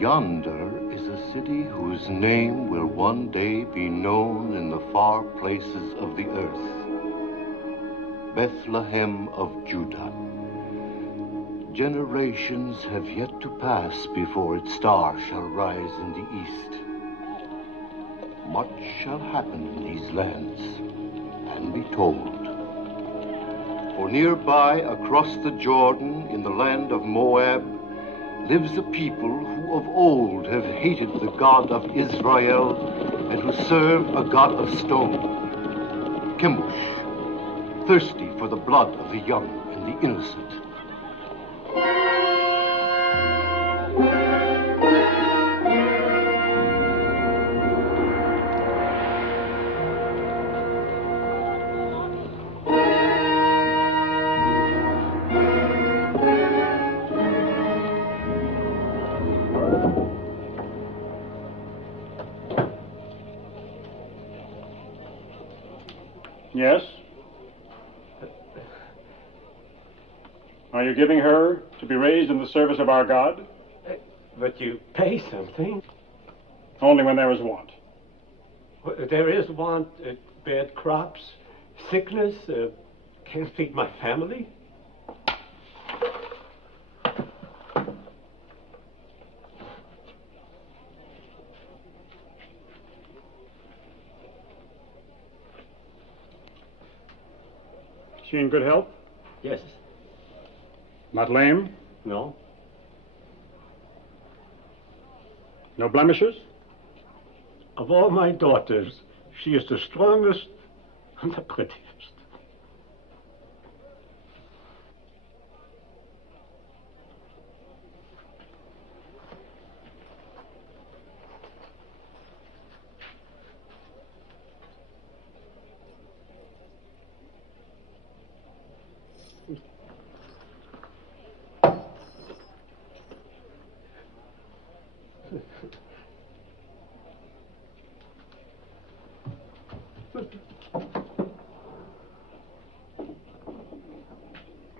Yonder is a city whose name will one day be known in the far places of the earth. Bethlehem of Judah. Generations have yet to pass before its star shall rise in the east. Much shall happen in these lands and be told. For nearby, across the Jordan, in the land of Moab, lives a people who of old have hated the God of Israel and who serve a God of stone, Chemosh, thirsty for the blood of the young and the innocent. Yes? Are you giving her to be raised in the service of our God? But you pay something. Only when there is want. There is want, bad crops, sickness, can't feed my family. Is she in good health? Yes. Not lame? No. No blemishes? Of all my daughters, she is the strongest and the prettiest.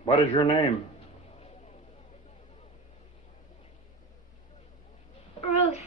What is your name? Ruth.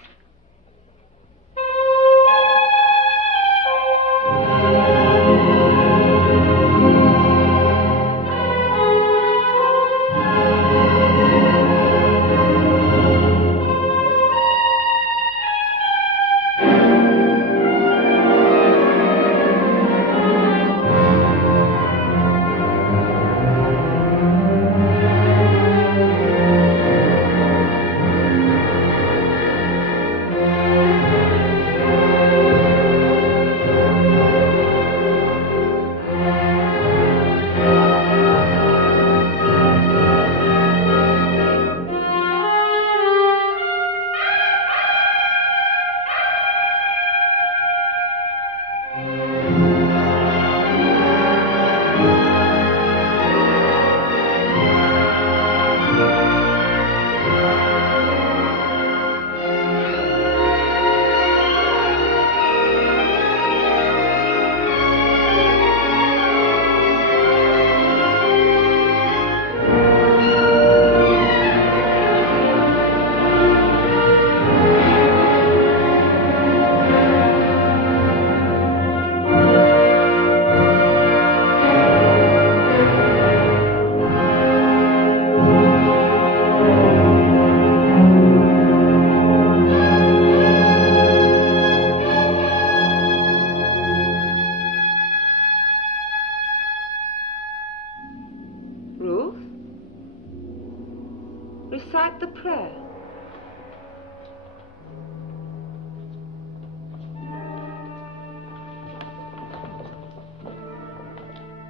Recite the prayer.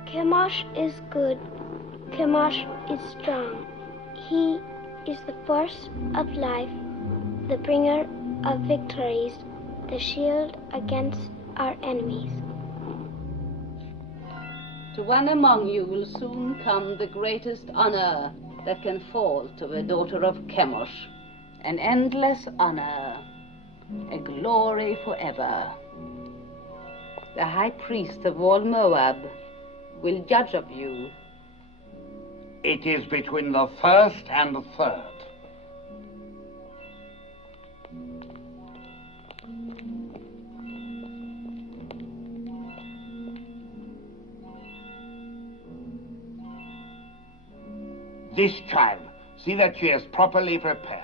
Chemosh is good. Chemosh is strong. He is the force of life, the bringer of victories, the shield against our enemies. To one among you will soon come the greatest honor that can fall to a daughter of Chemosh, an endless honor, a glory forever. The high priest of all Moab will judge of you. It is between the first and the third. this child. See that she is properly prepared.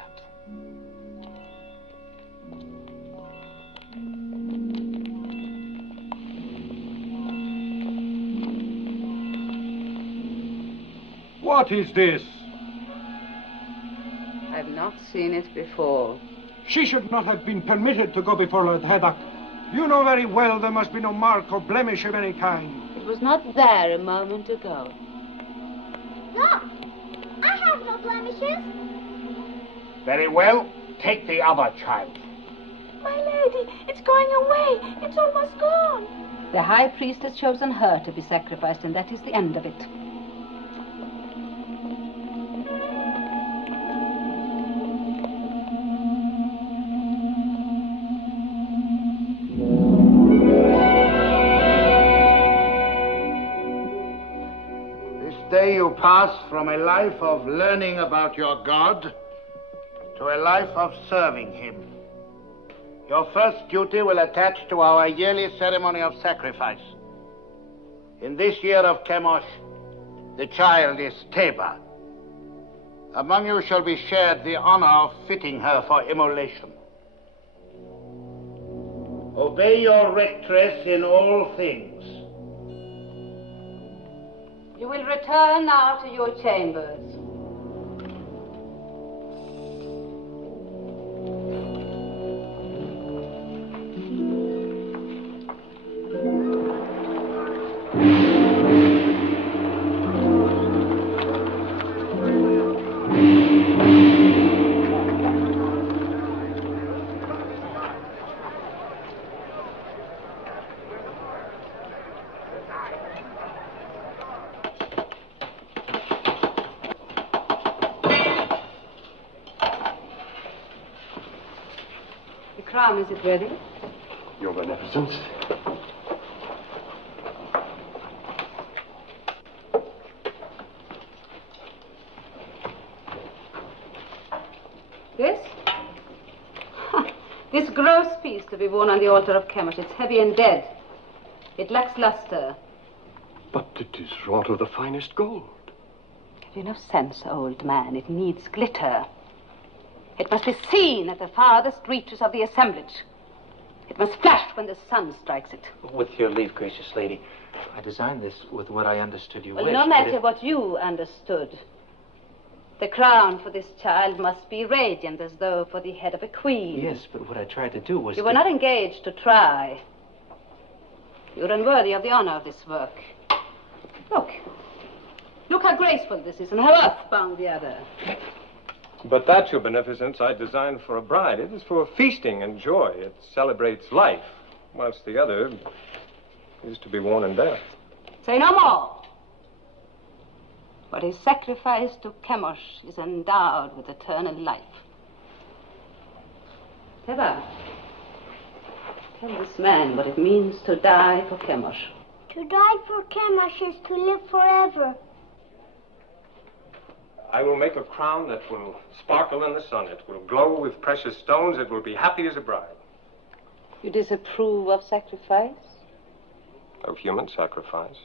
What is this? I've not seen it before. She should not have been permitted to go before Lord Haddock. You know very well there must be no mark or blemish of any kind. It was not there a moment ago. Look! I have no blemishes. Very well. Take the other child. My lady, it's going away. It's almost gone. The high priest has chosen her to be sacrificed, and that is the end of it. You pass from a life of learning about your God to a life of serving him. Your first duty will attach to our yearly ceremony of sacrifice. In this year of Chemosh, the child is Teba. Among you shall be shared the honor of fitting her for immolation. Obey your rectress in all things. You will return now to your chambers. Is it ready? Your Beneficence. This? This gross piece to be worn on the altar of Chemosh. It's heavy and dead. It lacks luster. But it is wrought of the finest gold. Have you no sense, old man? It needs glitter. It must be seen at the farthest reaches of the assemblage. It must flash when the sun strikes it. With your leave, gracious lady, I designed this with what I understood you well, wished. No matter what you understood. The crown for this child must be radiant, as though for the head of a queen. Yes, but what I tried to do was You were not engaged to try. You're unworthy of the honor of this work. Look. Look how graceful this is and how earthbound the other. But that, Your Beneficence, I designed for a bride. It is for feasting and joy. It celebrates life, whilst the other is to be worn in death. Say no more. What is sacrificed to Chemosh is endowed with eternal life. Teba, tell this man what it means to die for Chemosh. To die for Chemosh is to live forever. I will make a crown that will sparkle in the sun. It will glow with precious stones. It will be happy as a bride. You disapprove of sacrifice? Of human sacrifice.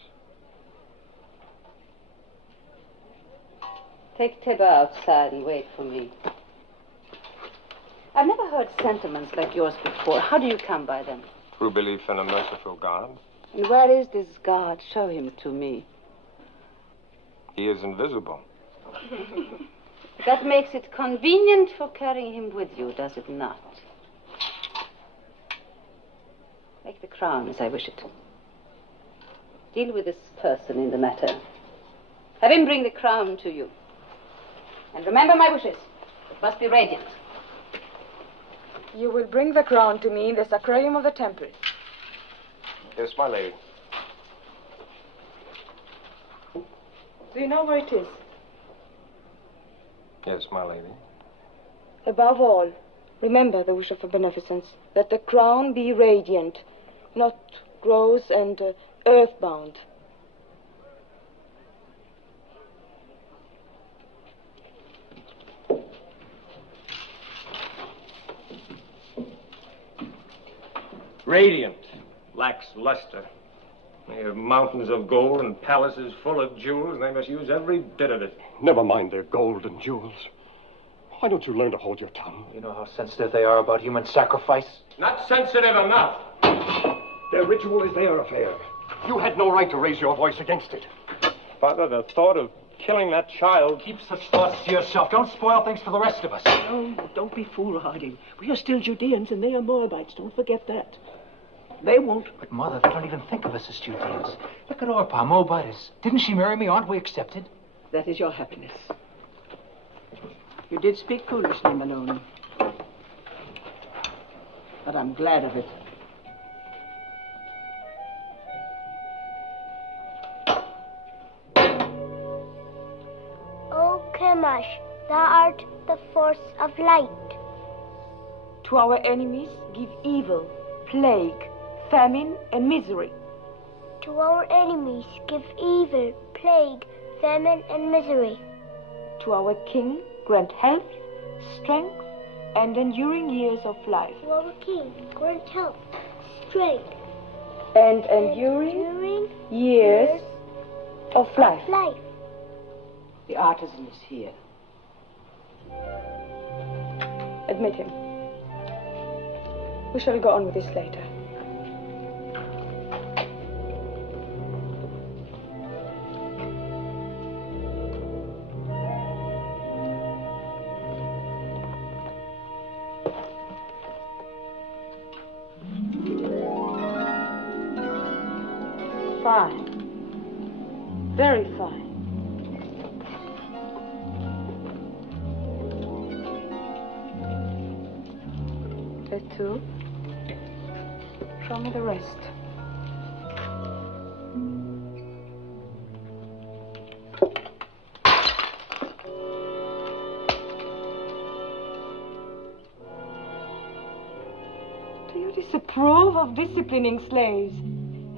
Take Teba outside and wait for me. I've never heard sentiments like yours before. How do you come by them? Through belief in a merciful God. And where is this God? Show him to me. He is invisible. That makes it convenient for carrying him with you, does it not? Make the crown as I wish it. Deal with this person in the matter. Have him bring the crown to you. And remember my wishes. It must be radiant. You will bring the crown to me in the sacrarium of the temple. Yes, my lady. Do you know where it is? Yes, my lady. Above all, remember the wish of a beneficence, that the crown be radiant, not gross and earthbound. Radiant, lacks luster. They have mountains of gold and palaces full of jewels, and they must use every bit of it. Never mind their gold and jewels. Why don't you learn to hold your tongue? You know how sensitive they are about human sacrifice? Not sensitive enough. Their ritual is their affair. You had no right to raise your voice against it. Father, the thought of killing that child... Keep such thoughts to yourself. Don't spoil things for the rest of us. Oh, don't be foolhardy. We are still Judeans and they are Moabites. Don't forget that. They won't. But, Mother, they don't even think of us as Judeans. Look at Orpah, Moabitess. Didn't she marry me? Aren't we accepted? That is your happiness. You did speak foolishly, Malone. But I'm glad of it. O Chemosh, thou art the force of light. To our enemies, give evil, plague, famine, and misery. To our enemies, give evil, plague, famine, and misery. To our king, grant health, strength, and enduring years of life. To our king, grant health, strength, and enduring years of life. The artisan is here. Admit him. We shall go on with this later. Fine. Very fine. That too. Show me the rest. Do you disapprove of disciplining slaves,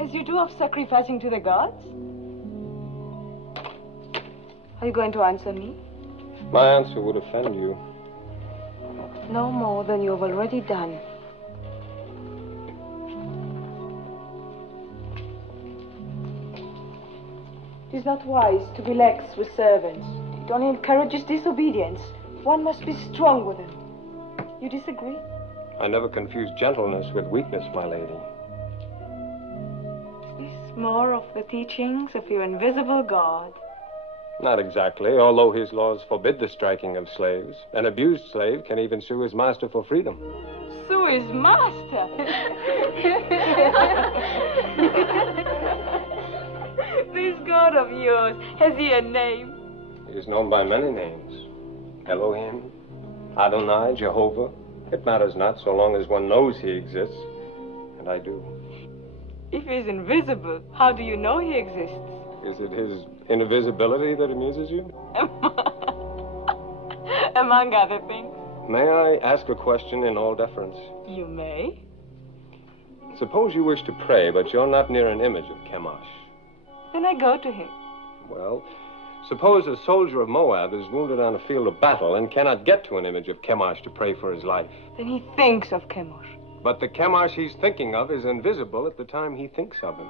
as you do of sacrificing to the gods? Are you going to answer me? My answer would offend you. No more than you have already done. It is not wise to be lax with servants. It only encourages disobedience. One must be strong with them. You disagree? I never confuse gentleness with weakness, my lady. Is this more of the teachings of your invisible God? Not exactly, although his laws forbid the striking of slaves. An abused slave can even sue his master for freedom. Sue his master? This God of yours, has he a name? He is known by many names. Elohim, Adonai, Jehovah. It matters not so long as one knows he exists. And I do. If he is invisible, how do you know he exists? Is it his invisibility that amuses you? Among other things. May I ask a question in all deference? You may. Suppose you wish to pray, but you're not near an image of Chemosh. Then I go to him. Well, suppose a soldier of Moab is wounded on a field of battle and cannot get to an image of Chemosh to pray for his life. Then he thinks of Chemosh. But the Chemosh he's thinking of is invisible at the time he thinks of him.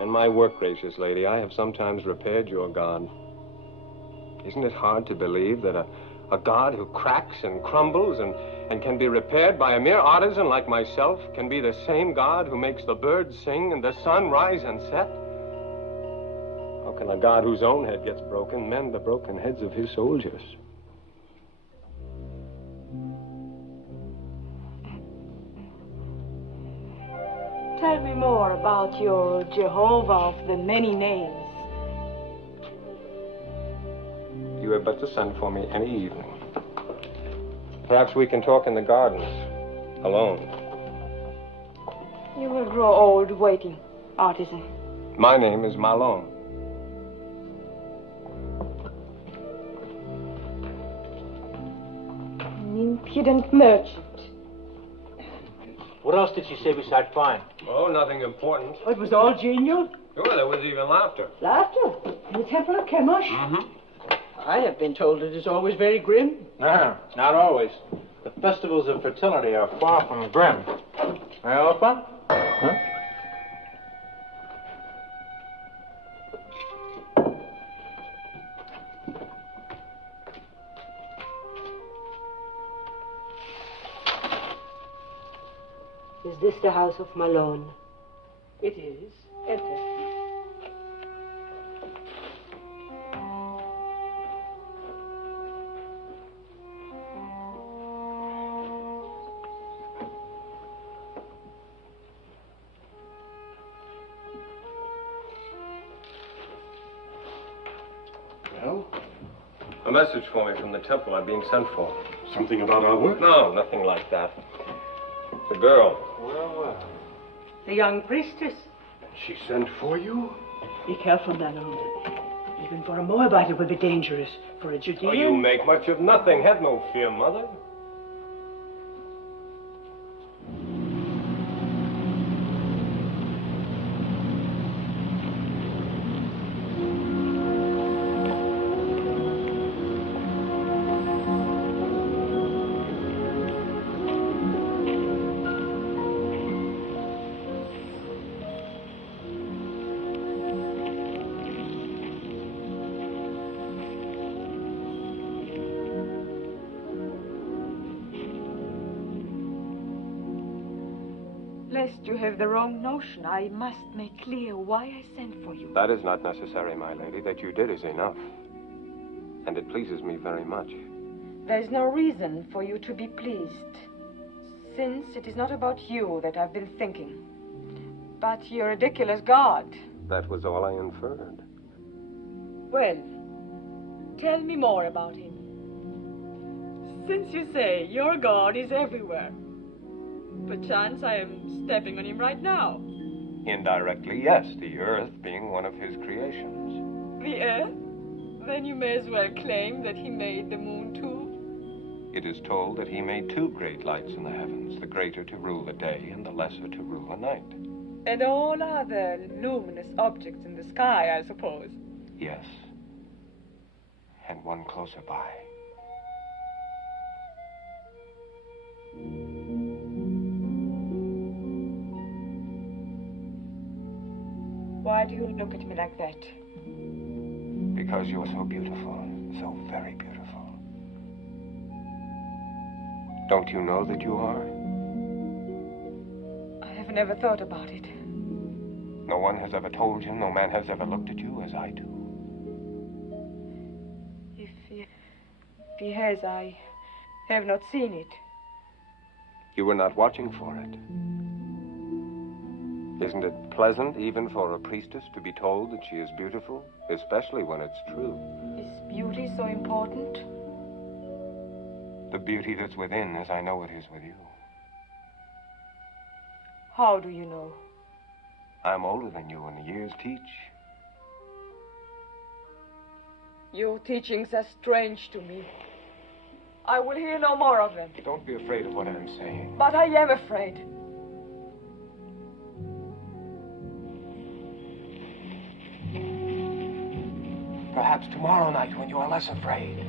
In my work, gracious lady, I have sometimes repaired your God. Isn't it hard to believe that a God who cracks and crumbles and can be repaired by a mere artisan like myself can be the same God who makes the birds sing and the sun rise and set? How can a God whose own head gets broken mend the broken heads of his soldiers? Tell me more about your Jehovah of the many names. You had better send for me any evening. Perhaps we can talk in the gardens, alone. You will grow old waiting, artisan. My name is Malone. An impudent merchant. What else did she say besides fine? Oh, nothing important. It was all genial. Sure, there was even laughter. Laughter? In the temple of Chemosh? Mm-hmm. I have been told it is always very grim. No, not always. The festivals of fertility are far from grim. Opa? Huh? Is this the house of Malone? It is. Enter. Well? A message for me from the temple. I've been sent for. Something about our work? No, nothing like that. The girl. Well. The young priestess. She sent for you? Be careful, Malone. Even for a Moabite it will be dangerous. For a Judean... Oh, you make much of nothing. Have no fear, Mother. Lest you have the wrong notion, I must make clear why I sent for you. That is not necessary, my lady. That you did is enough. And it pleases me very much. There is no reason for you to be pleased, since it is not about you that I've been thinking, but your ridiculous God. That was all I inferred. Well, tell me more about him. Since you say your God is everywhere, perchance I am stepping on him right now. Indirectly, yes, the earth being one of his creations. The earth? Then you may as well claim that he made the moon too. It is told that he made two great lights in the heavens, the greater to rule the day and the lesser to rule the night. And all other luminous objects in the sky, I suppose. Yes. And one closer by. Why do you look at me like that? Because you're so beautiful, so very beautiful. Don't you know that you are? I have never thought about it. No one has ever told you, no man has ever looked at you as I do. If he has, I have not seen it. You were not watching for it. Isn't it pleasant, even for a priestess, to be told that she is beautiful, especially when it's true? Is beauty so important? The beauty that's within, as I know it is with you. How do you know? I'm older than you, and the years teach. Your teachings are strange to me. I will hear no more of them. Don't be afraid of what I'm saying. But I am afraid. Perhaps tomorrow night when you are less afraid.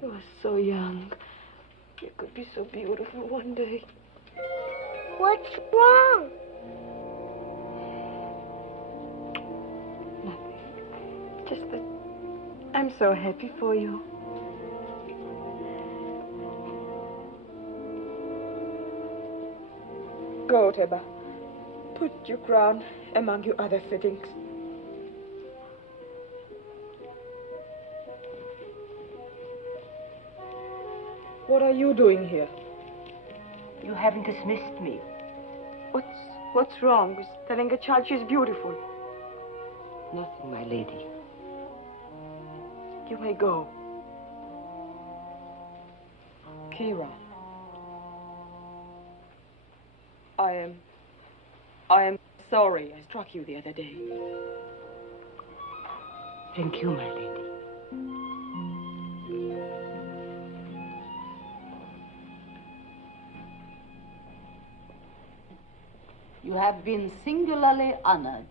You are so young. You could be so beautiful one day. What's wrong? Just that I'm so happy for you. Go, Teba. Put your crown among your other fittings. What are you doing here? You haven't dismissed me. What's wrong with telling a child she's beautiful? Nothing, my lady. You may go. Kira. I am sorry I struck you the other day. Thank you, my lady. You have been singularly honored.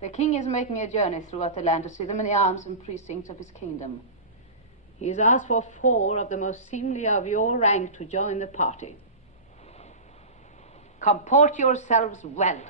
The king is making a journey throughout the land to see the many arms and precincts of his kingdom. He has asked for 4 of the most seemly of your rank to join the party. Comport yourselves well.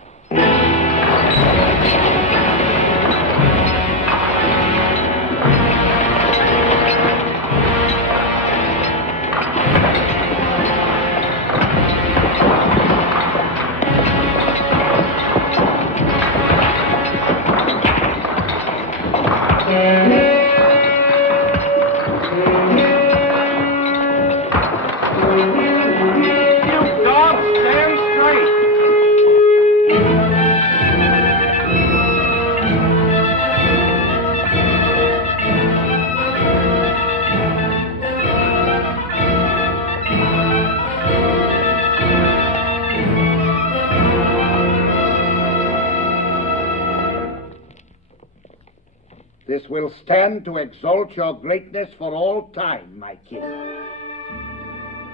This will stand to exalt your greatness for all time, my king.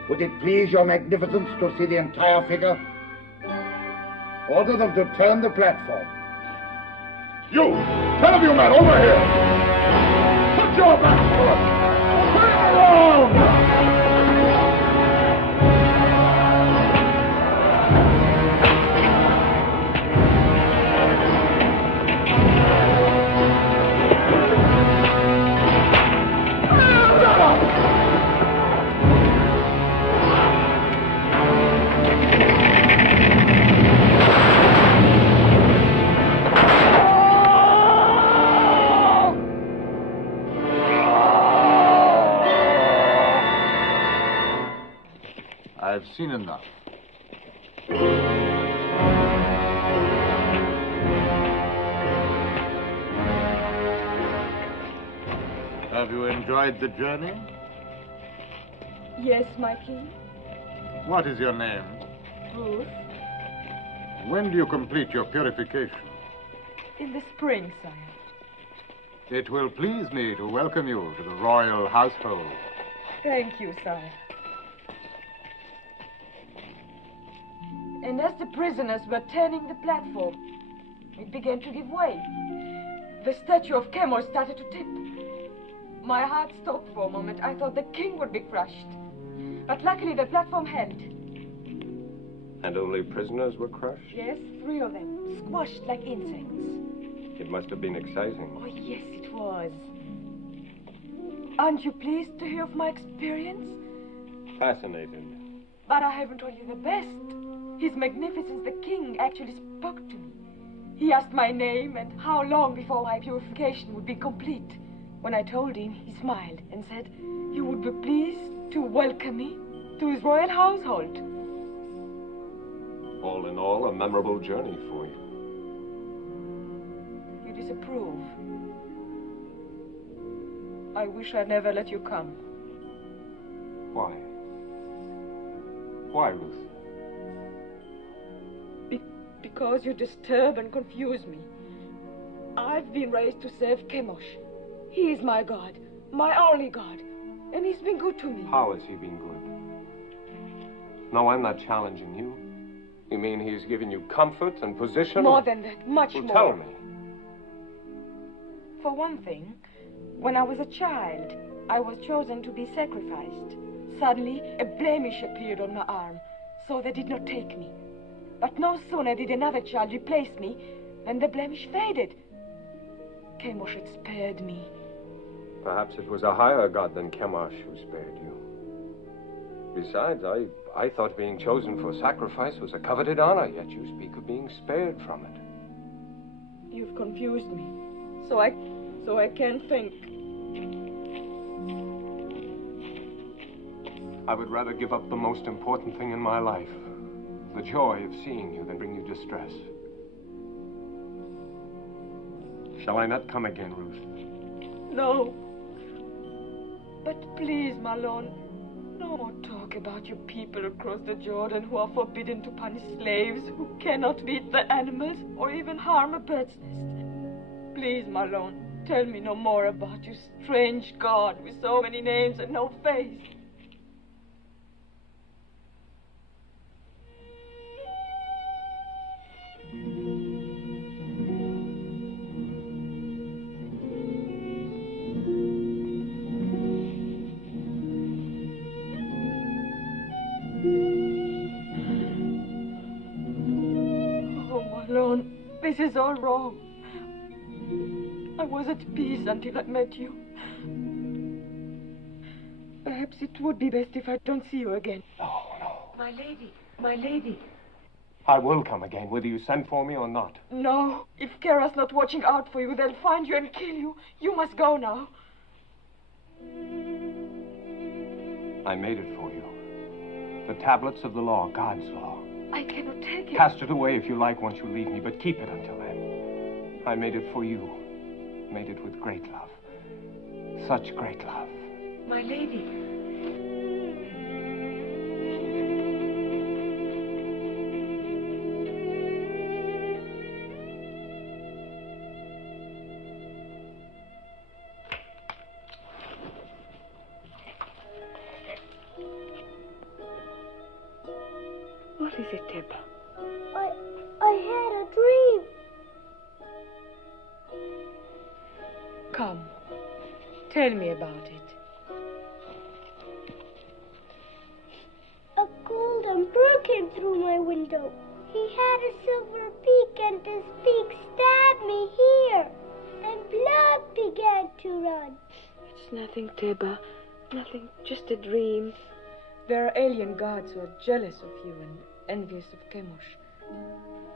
Would it please your magnificence to see the entire figure? Order them to turn the platform. You! 10 of you men, over here! Put your backs to it! Turn around! I've seen enough. Have you enjoyed the journey? Yes, my king. What is your name? Ruth. When do you complete your purification? In the spring, sire. It will please me to welcome you to the royal household. Thank you, sire. And as the prisoners were turning the platform, it began to give way. The statue of Chemosh started to tip. My heart stopped for a moment. I thought the king would be crushed. But luckily the platform held. And only prisoners were crushed? Yes, 3 of them, squashed like insects. It must have been exciting. Oh, yes, it was. Aren't you pleased to hear of my experience? Fascinated. But I haven't told you the best. His Magnificence the King actually spoke to me. He asked my name and how long before my purification would be complete. When I told him, he smiled and said he would be pleased to welcome me to his royal household. All in all, a memorable journey for you. You disapprove. I wish I'd never let you come. Why? Why, Ruth? Because you disturb and confuse me. I've been raised to serve Chemosh. He is my God, my only God, and he's been good to me. How has he been good? No, I'm not challenging you. You mean he's given you comfort and position? More than that, much more. Tell me. For one thing, when I was a child, I was chosen to be sacrificed. Suddenly, a blemish appeared on my arm, so they did not take me. But no sooner did another child replace me than the blemish faded. Chemosh had spared me. Perhaps it was a higher god than Chemosh who spared you. Besides, I thought being chosen for sacrifice was a coveted honor, yet you speak of being spared from it. You've confused me, so I can't think. I would rather give up the most important thing in my life, the joy of seeing you, than bring you distress. Shall I not come again, Ruth? No. But please, my lord, no more talk about your people across the Jordan who are forbidden to punish slaves, who cannot beat the animals or even harm a bird's nest. Please, my lord, tell me no more about your strange God with so many names and no face. is all wrong. I was at peace until I met you. Perhaps it would be best if I don't see you again. No. My lady, my lady. I will come again, whether you send for me or not. No, if Kara's not watching out for you, they'll find you and kill you. You must go now. I made it for you. The tablets of the law, God's law. I cannot take it. Cast it away if you like once you leave me, but keep it until then. I made it for you. Made it with great love. Such great love. My lady. What is it, Teba? I had a dream. Come, tell me about it. A golden bird came through my window. He had a silver beak, and his beak stabbed me here, and blood began to run. It's nothing, Teba. Nothing, just a dream. There are alien gods who are jealous of you and envious of Chemosh.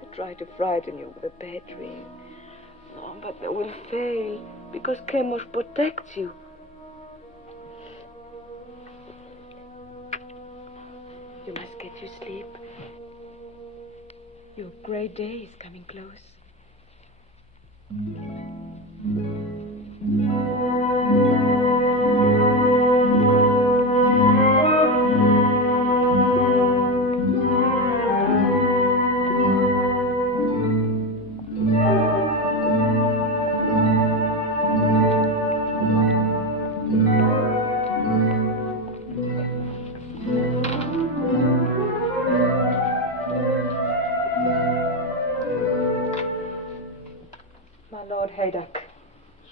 They try to frighten you with a bad dream. No, but they will fail, because Chemosh protects you. You must get your sleep. Your great day is coming close.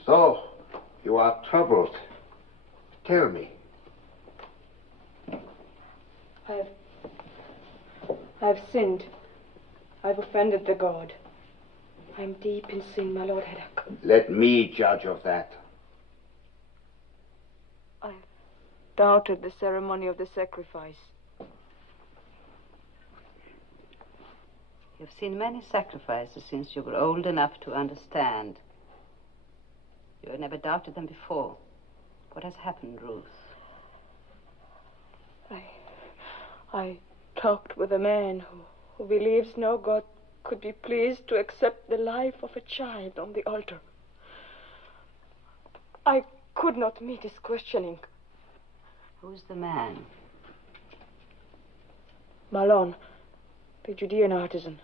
So, you are troubled. Tell me. I've sinned. I've offended the God. I'm deep in sin, my Lord Heddock. Let me judge of that. I've doubted the ceremony of the sacrifice. You've seen many sacrifices since you were old enough to understand. You had never doubted them before. What has happened, Ruth? I talked with a man who believes no God could be pleased to accept the life of a child on the altar. I could not meet his questioning. Who's the man? Malon, the Judean artisan.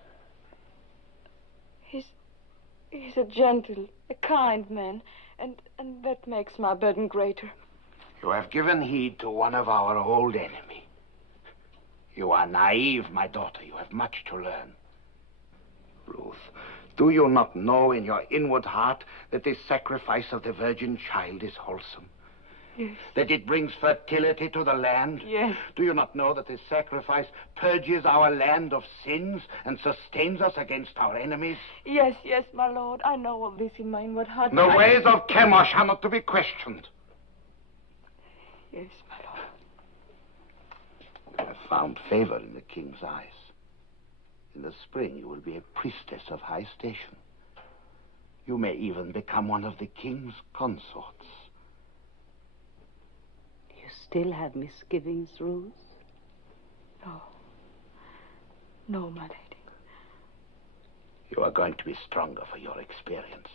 He's a gentle, a kind man, and that makes my burden greater. You have given heed to one of our old enemies. You are naive, my daughter. You have much to learn. Ruth, do you not know in your inward heart that this sacrifice of the virgin child is wholesome? Yes. That it brings fertility to the land? Yes. Do you not know that this sacrifice purges our land of sins and sustains us against our enemies? Yes, my Lord. I know all this in my inward heart. The ways of Chemosh are not to be questioned. Yes, my Lord. You have found favor in the king's eyes. In the spring, you will be a priestess of high station. You may even become one of the king's consorts. Still have misgivings, Ruth? No, my lady. You are going to be stronger for your experience.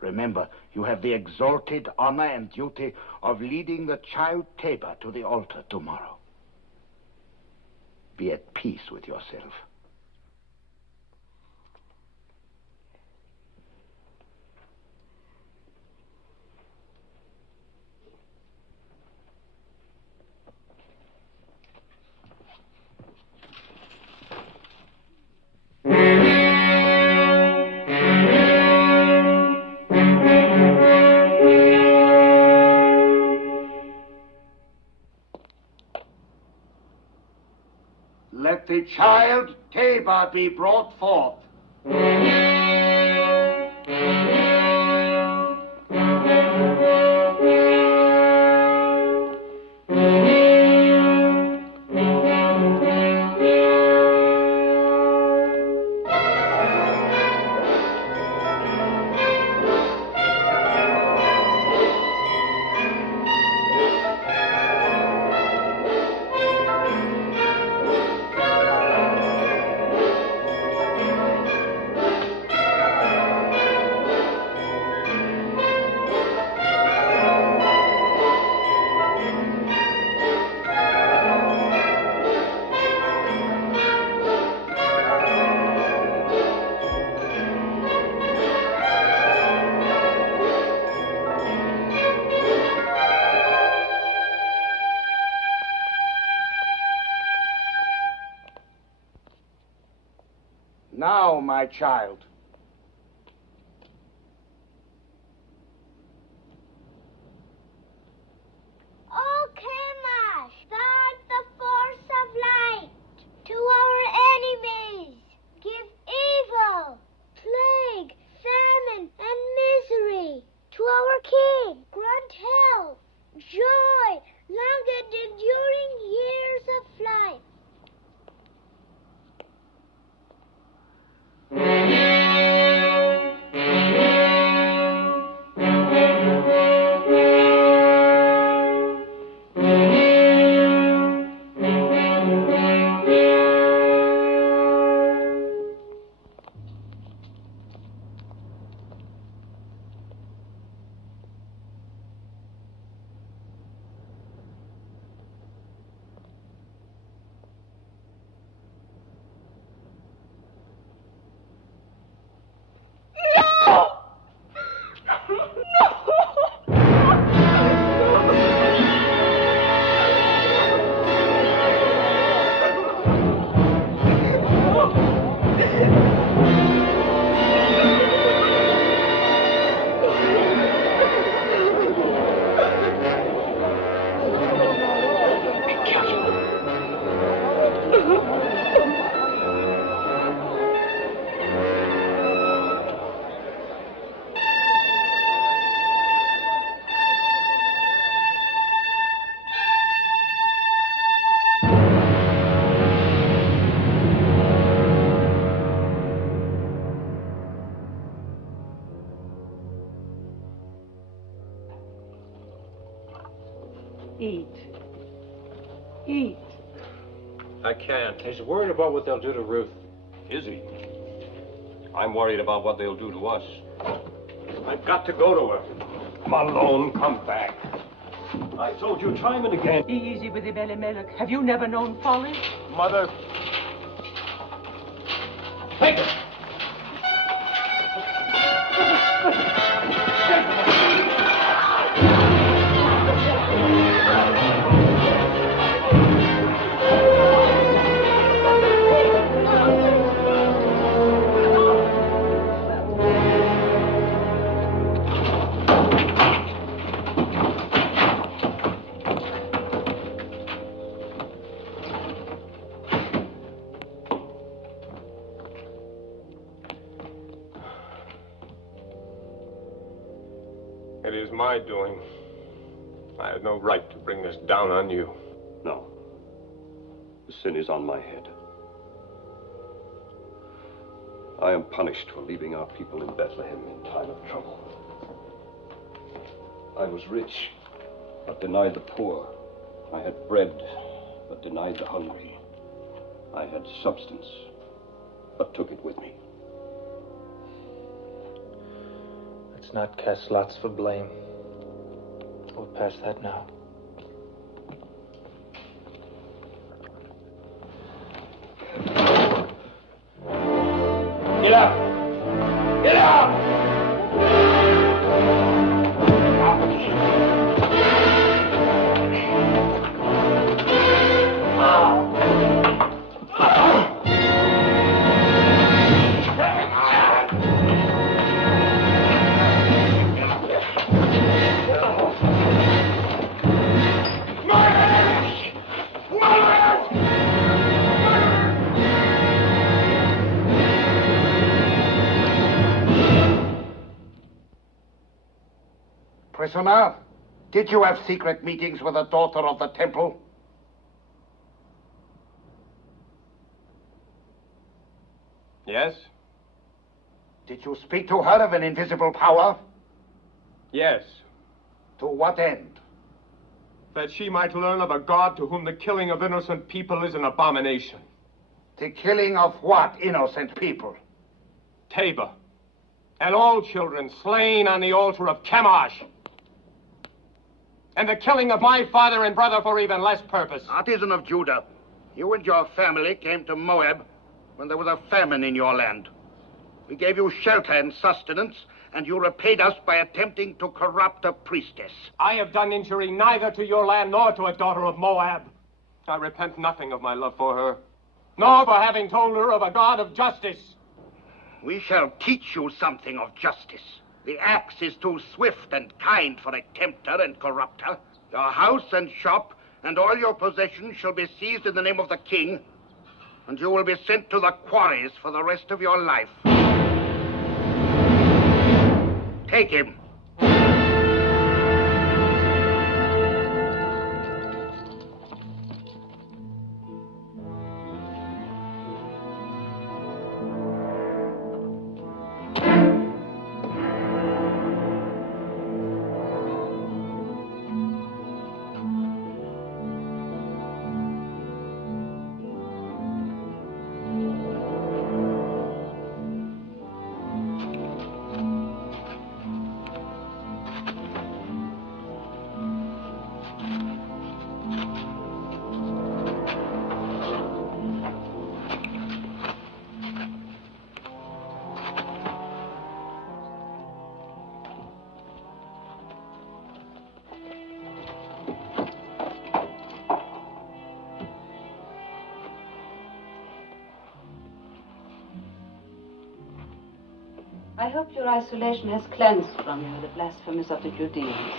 Remember, you have the exalted honor and duty of leading the child Tabor to the altar tomorrow. Be at peace with yourself. Let the child Tabor be brought forth. Now, my child. O Chemosh, thou art the force of light. To our enemies, give evil, plague, famine, and misery. To our king, grant health, joy, long and enduring years of life. Eat. Eat. I can't. He's worried about what they'll do to Ruth. Is he? I'm worried about what they'll do to us. I've got to go to her. Malone, come back. I told you time and again. Easy with him, Elimelech. Have you never known folly? Mother. Take it! It is my doing. I had no right to bring this down on you. No. The sin is on my head. I am punished for leaving our people in Bethlehem in time of trouble. I was rich, but denied the poor. I had bread, but denied the hungry. I had substance, but took it with me. Let's not cast lots for blame. We'll pass that now. Get out! Get out! Prisoner, did you have secret meetings with the daughter of the temple? Yes? Did you speak to her of an invisible power? Yes. To what end? That she might learn of a God to whom the killing of innocent people is an abomination. The killing of what innocent people? Tabor. And all children slain on the altar of Chemosh. And the killing of my father and brother for even less purpose. Artisan of Judah, you and your family came to Moab when there was a famine in your land. We gave you shelter and sustenance, and you repaid us by attempting to corrupt a priestess. I have done injury neither to your land nor to a daughter of Moab. I repent nothing of my love for her, nor for having told her of a God of justice. We shall teach you something of justice. The axe is too swift and kind for a tempter and corrupter. Your house and shop and all your possessions shall be seized in the name of the king, and you will be sent to the quarries for the rest of your life. Take him. I hope your isolation has cleansed from you the blasphemies of the Judeans.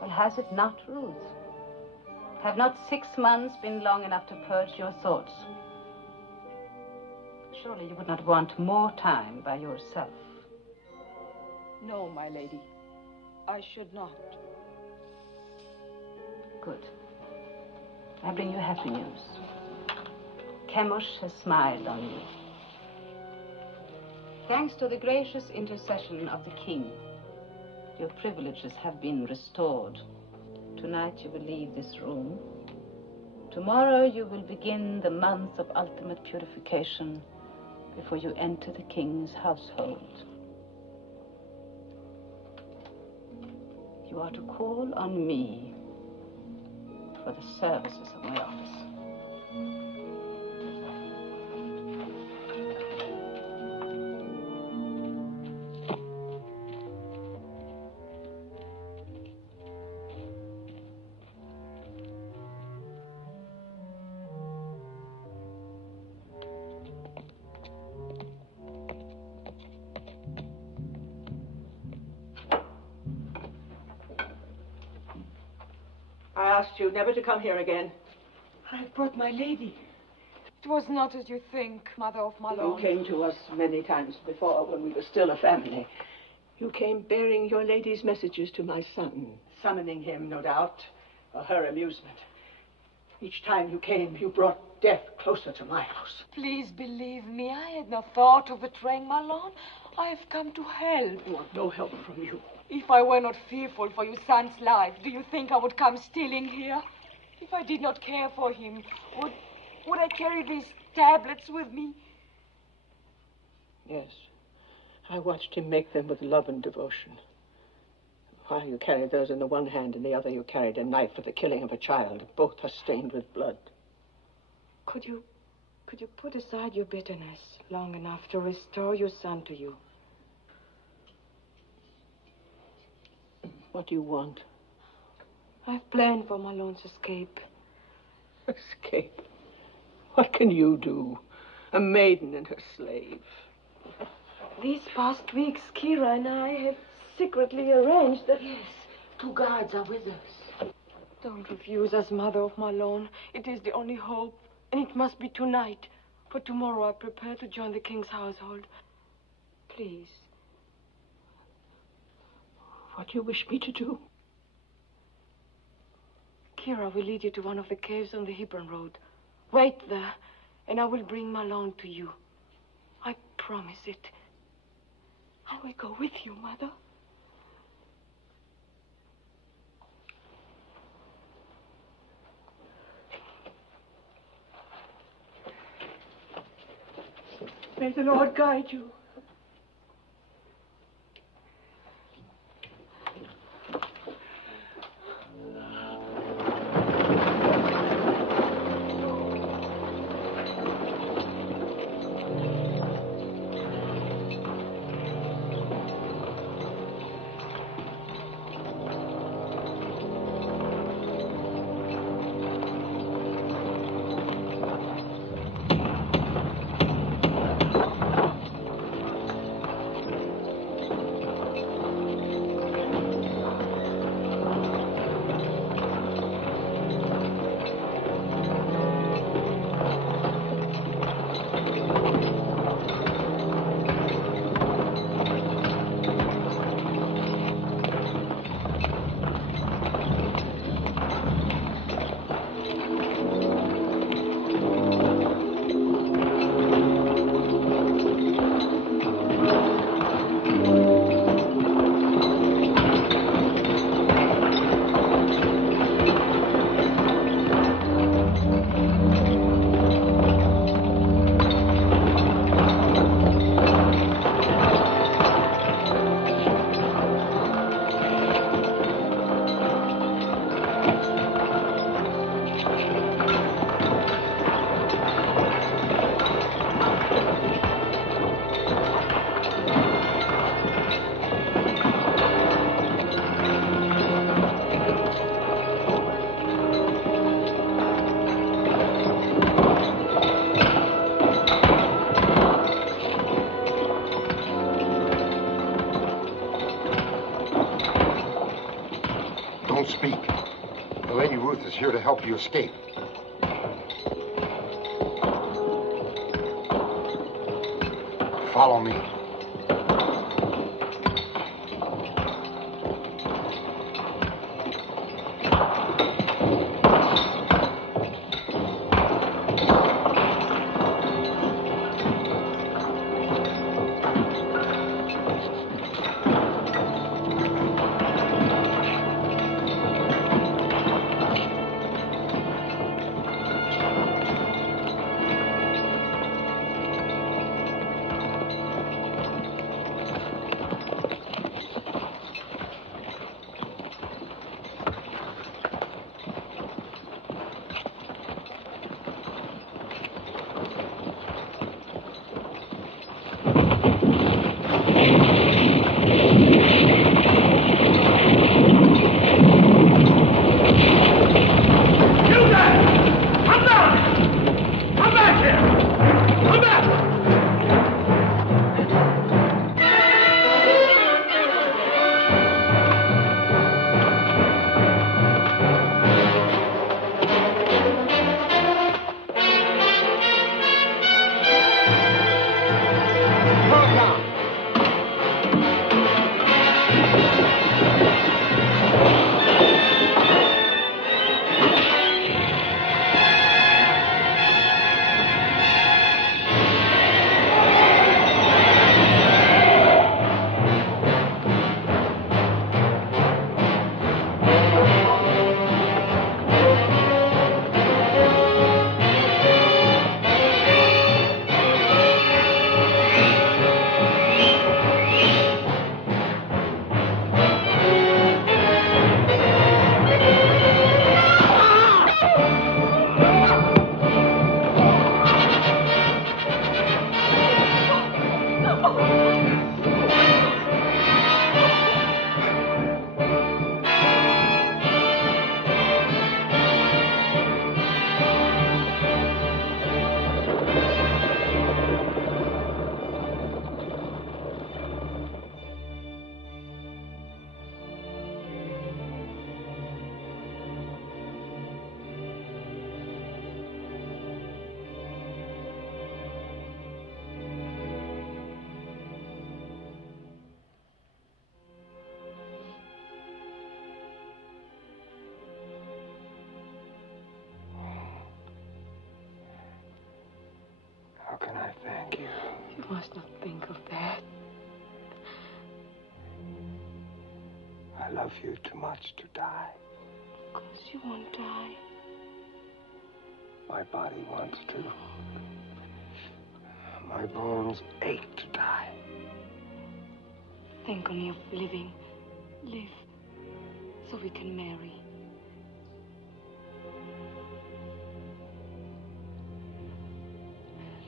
Well, has it not, Ruth? Have not 6 months been long enough to purge your thoughts? Surely you would not want more time by yourself. No, my lady. I should not. Good. I bring you happy news. Chemosh has smiled on you. Thanks to the gracious intercession of the king, your privileges have been restored. Tonight you will leave this room. Tomorrow you will begin the month of ultimate purification before you enter the king's household. You are to call on me for the services of my office. I asked you never to come here again. I brought my lady. It was not as you think, Mother of my You Lord. came to us many times before when we were still a family. You came bearing your lady's messages to my son, summoning him, no doubt, for her amusement. Each time you came, you brought death closer to my house. Please believe me, I had no thought of betraying Malone. I have come to help. I want no help from you. If I were not fearful for your son's life, do you think I would come stealing here? If I did not care for him, would I carry these tablets with me? Yes. I watched him make them with love and devotion. While you carried those in the one hand, in the other you carried a knife for the killing of a child. Both are stained with blood. Could you put aside your bitterness long enough to restore your son to you? What do you want? I've planned for Malone's escape. Escape? What can you do? A maiden and her slave. These past weeks, Kira and I have secretly arranged that... Yes, 2 guards are with us. Don't refuse us, Mother of Malone. It is the only hope, and it must be tonight. For tomorrow I prepare to join the king's household. Please. What do you wish me to do? Kira will lead you to one of the caves on the Hebron Road. Wait there, and I will bring Malone to you. I promise it. I will go with you, Mother. May the Lord guide you. Don't speak. The Lady Ruth is here to help you escape. Follow me. How can I thank you? You must not think of that. I love you too much to die. Of course you won't die. My body wants to. My bones ache to die. Think only of living. Live so we can marry.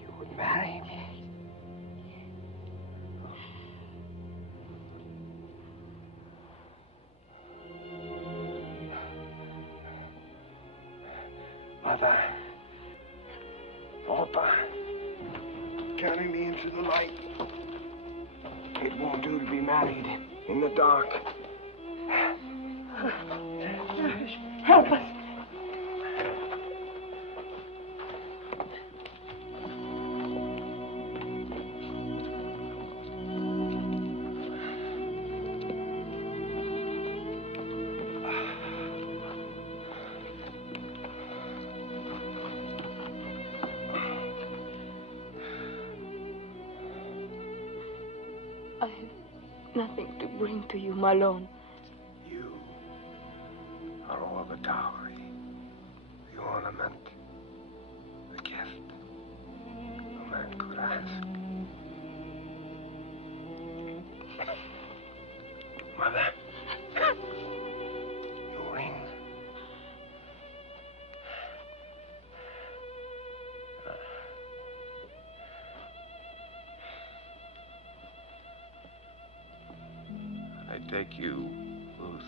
You would marry me? Mother. Papa. Carry me into the light. It won't do to be married in the dark. Help us. I have nothing to bring to you, Malone. You are all the dowry, the ornament, the gift a man could ask. Mother, your ring. I take you, Ruth,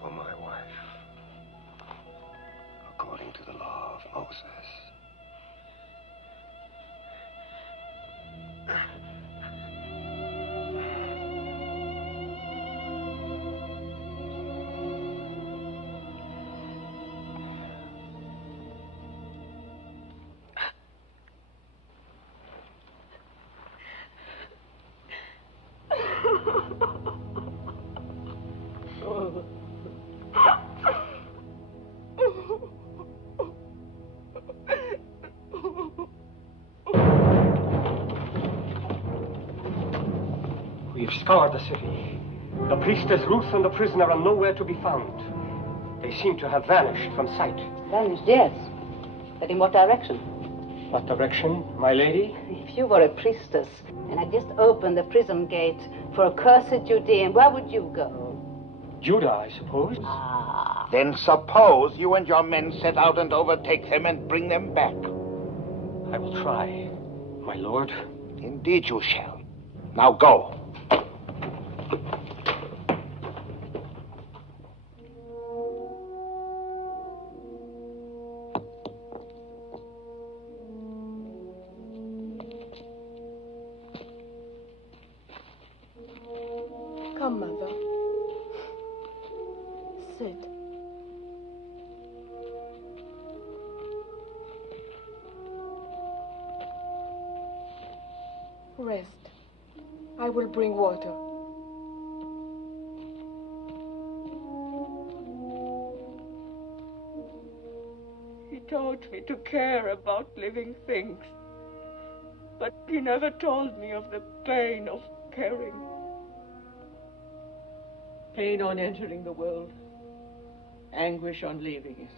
for my wife, according to the law of Moses. We've scoured the city. The priestess Ruth and the prisoner are nowhere to be found. They seem to have vanished from sight. Vanished, yes. But in what direction? What direction, my lady? If you were a priestess and had just opened the prison gate for a cursed Judean, where would you go? Judah, I suppose. Then suppose you and your men set out and overtake them and bring them back. I will try, my lord. Indeed you shall. Now go. Come, Mother. Sit. Rest. I will bring water. He taught me to care about living things, but he never told me of the pain of caring. Pain on entering the world, anguish on leaving it.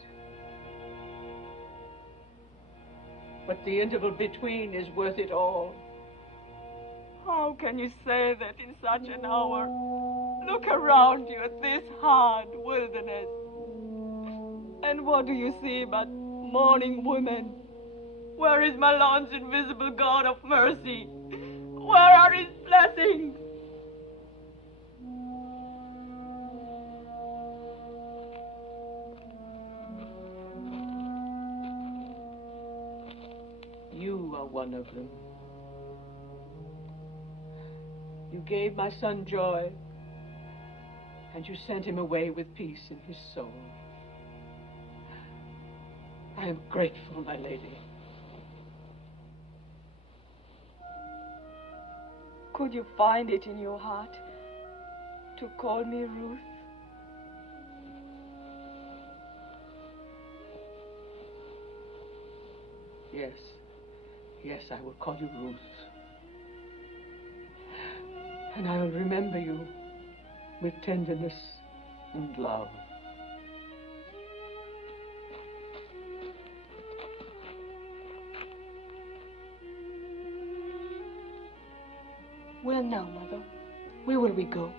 But the interval between is worth it all. How can you say that in such an hour? Look around you at this hard wilderness. And what do you see but mourning women? Where is my Lord's invisible God of mercy? Where are his blessings? You are one of them. You gave my son joy, and you sent him away with peace in his soul. I am grateful, my lady. Could you find it in your heart to call me Ruth? Yes. Yes, I will call you Ruth. And I will remember you with tenderness and love. Where now, Mother? Where will we go?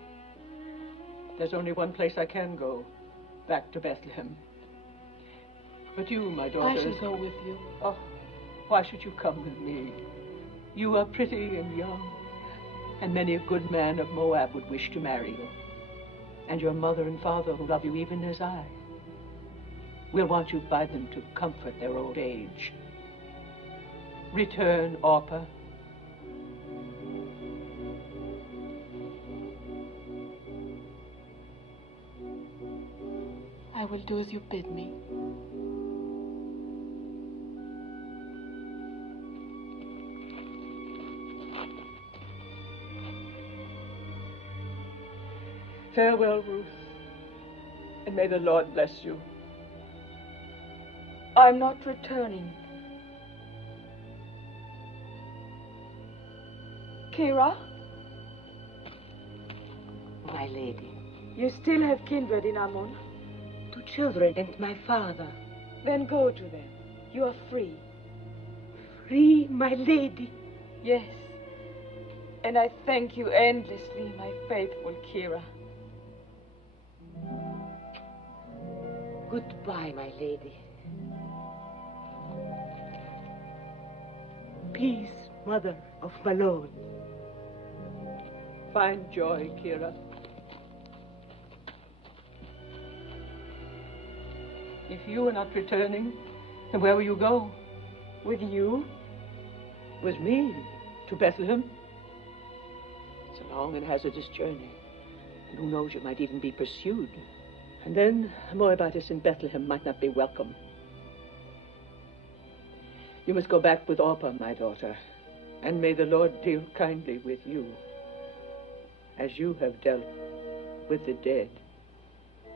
There's only one place I can go, back to Bethlehem. But you, my daughter... I shall go with you. Oh, why should you come with me? You are pretty and young, and many a good man of Moab would wish to marry you. And your mother and father who love you even as I will want you by them to comfort their old age. Return, Orpah. I will do as you bid me. Farewell, Ruth, and may the Lord bless you. I'm not returning. Kira? My lady. You still have kindred in Ammon? 2 children and my father. Then go to them. You are free. Free, my lady? Yes. And I thank you endlessly, my faithful Kira. Goodbye, my lady. Peace, mother of my Lord. Find joy, Kira. If you are not returning, then where will you go? With you? With me? To Bethlehem? It's a long and hazardous journey. And who knows, you might even be pursued. And then a Moabitess in Bethlehem might not be welcome. You must go back with Orpah, my daughter. And may the Lord deal kindly with you, as you have dealt with the dead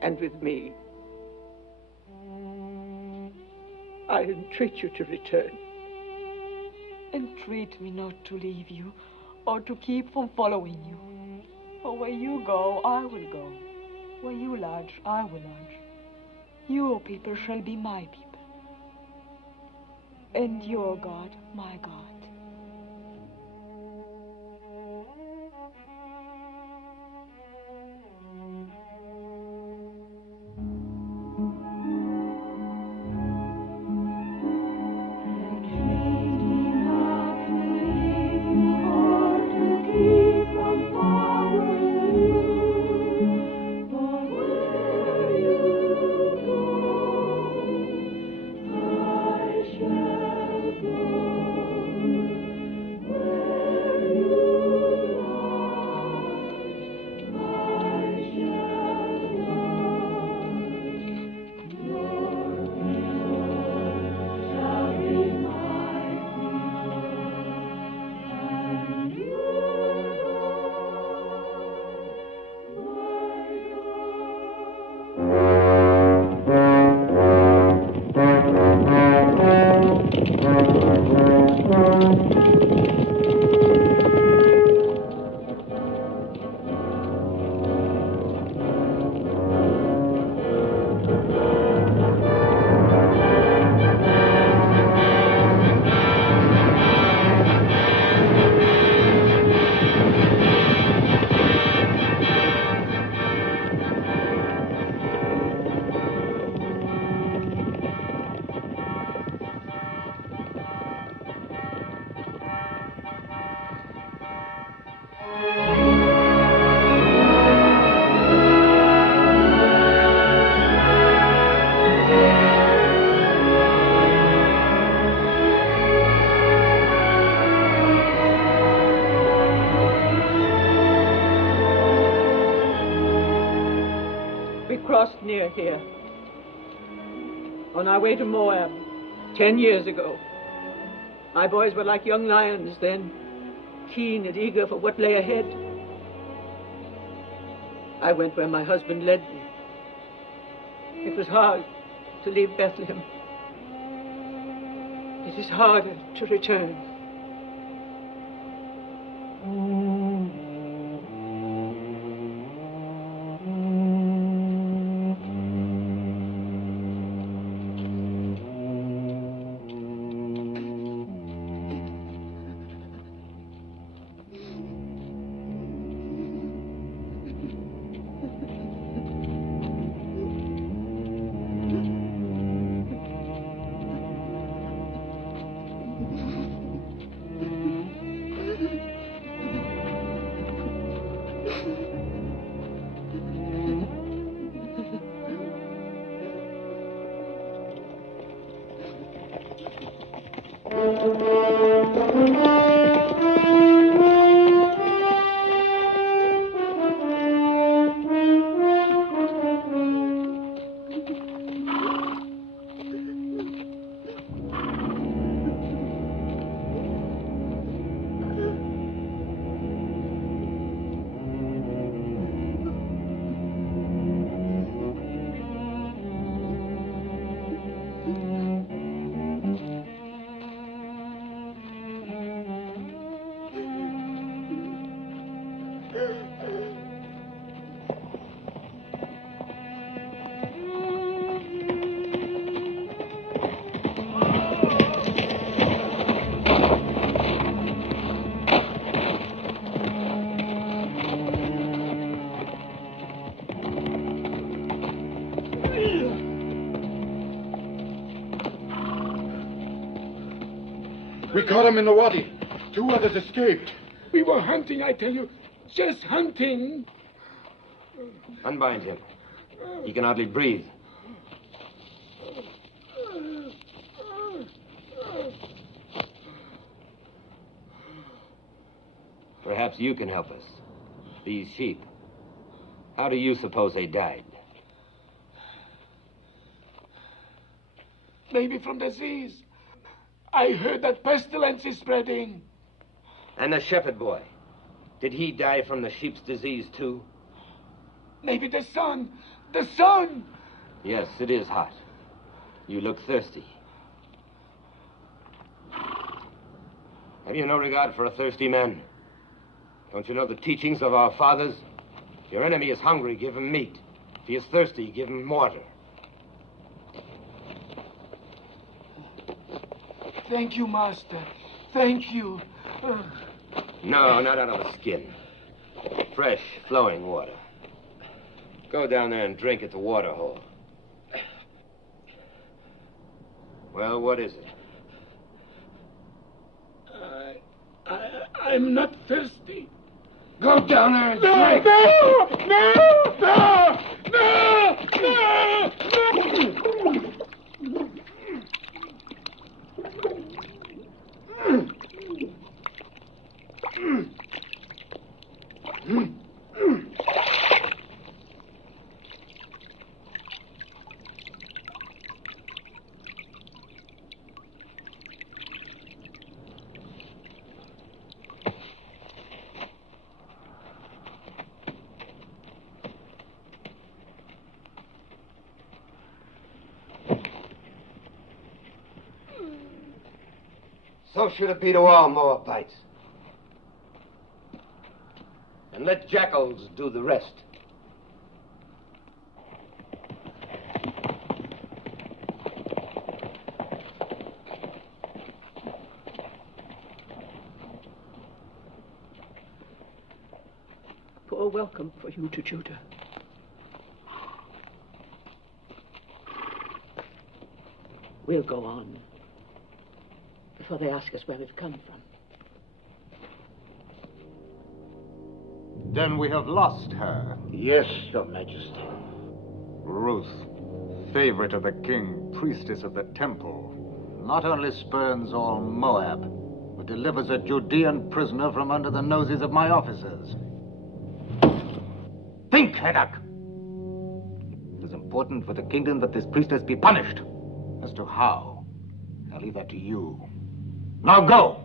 and with me. I entreat you to return. Entreat me not to leave you, or to keep from following you. For where you go, I will go. Where you lodge, I will lodge. Your people shall be my people, and your God, my God. Crossed near here on our way to Moab 10 years ago. My boys were like young lions then, keen and eager for what lay ahead. I went where my husband led me. It was hard to leave Bethlehem. It is harder to return. We caught him in the wadi. 2 others escaped. We were hunting, I tell you. Just hunting. Unbind him. He can hardly breathe. Perhaps you can help us. These sheep. How do you suppose they died? Maybe from disease. I heard that pestilence is spreading. And the shepherd boy. Did he die from the sheep's disease too? Maybe the sun. The sun! Yes, it is hot. You look thirsty. Have you no regard for a thirsty man? Don't you know the teachings of our fathers? If your enemy is hungry, give him meat. If he is thirsty, give him water. Thank you, Master. Thank you. No, not out of the skin. Fresh, flowing water. Go down there and drink at the water hole. Well, what is it? I'm not thirsty. Go down there and No, drink. So should it be to all Moabites. And let jackals do the rest. Poor welcome for you to Judah. We'll go on before they ask us where we've come from. Then we have lost her. Yes, Your Majesty. Ruth, favorite of the king, priestess of the temple, not only spurns all Moab, but delivers a Judean prisoner from under the noses of my officers. Think, Heddak! It is important for the kingdom that this priestess be punished. As to how, I'll leave that to you. Now go!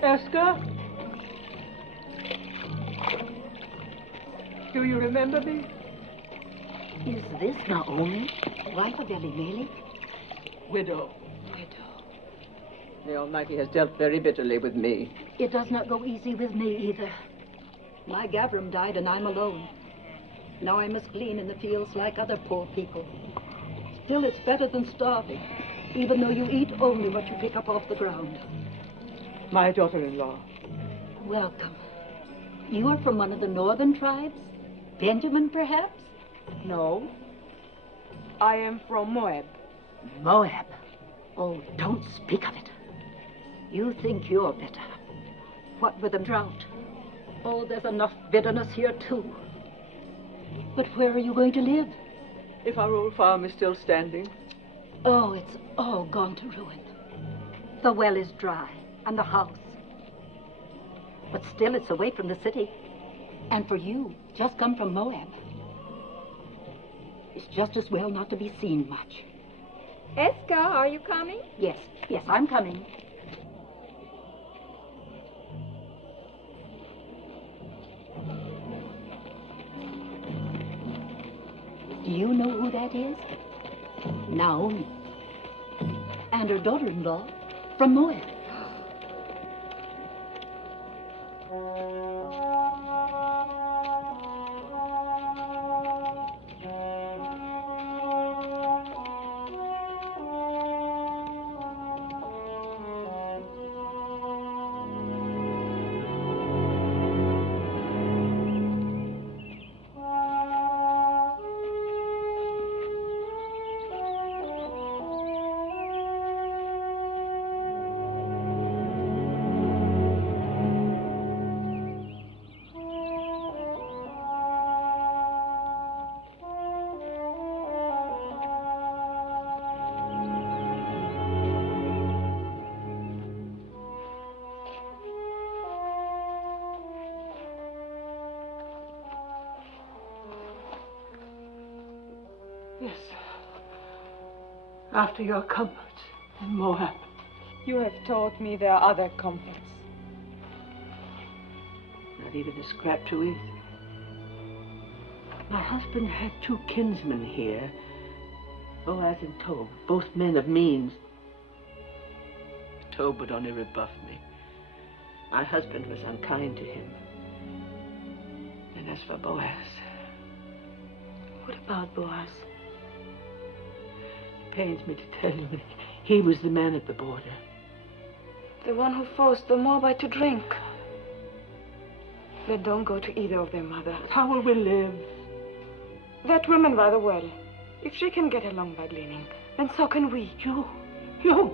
Esther? Do you remember me? Is this Naomi, wife of Elimelech? Widow. The Almighty has dealt very bitterly with me. It does not go easy with me either. My Gavram died and I'm alone. Now I must glean in the fields like other poor people. Still, it's better than starving, even though you eat only what you pick up off the ground. My daughter-in-law. Welcome. You are from one of the northern tribes? Benjamin, perhaps? No. I am from Moab. Moab? Oh, don't speak of it. You think you're better. What with the drought? Oh, there's enough bitterness here, too. But where are you going to live? If our old farm is still standing. Oh, it's all gone to ruin. The well is dry, and the house. But still, it's away from the city. And for you, just come from Moab. It's just as well not to be seen much. Eska, are you coming? Yes, I'm coming. Do you know who that is? Naomi. And her daughter-in-law from Moab. Yes. After your comforts in Moab. You have taught me there are other comforts. Not even a scrap to eat. My husband had 2 kinsmen here, Boaz and Tob, both men of means. Tob would only rebuff me. My husband was unkind to him. And as for Boaz... What about Boaz? It pains me to tell you, but he was the man at the border. The one who forced the Moabite to drink. Then don't go to either of them, Mother. How will we live? That woman by the well. If she can get along by gleaning, then so can we. You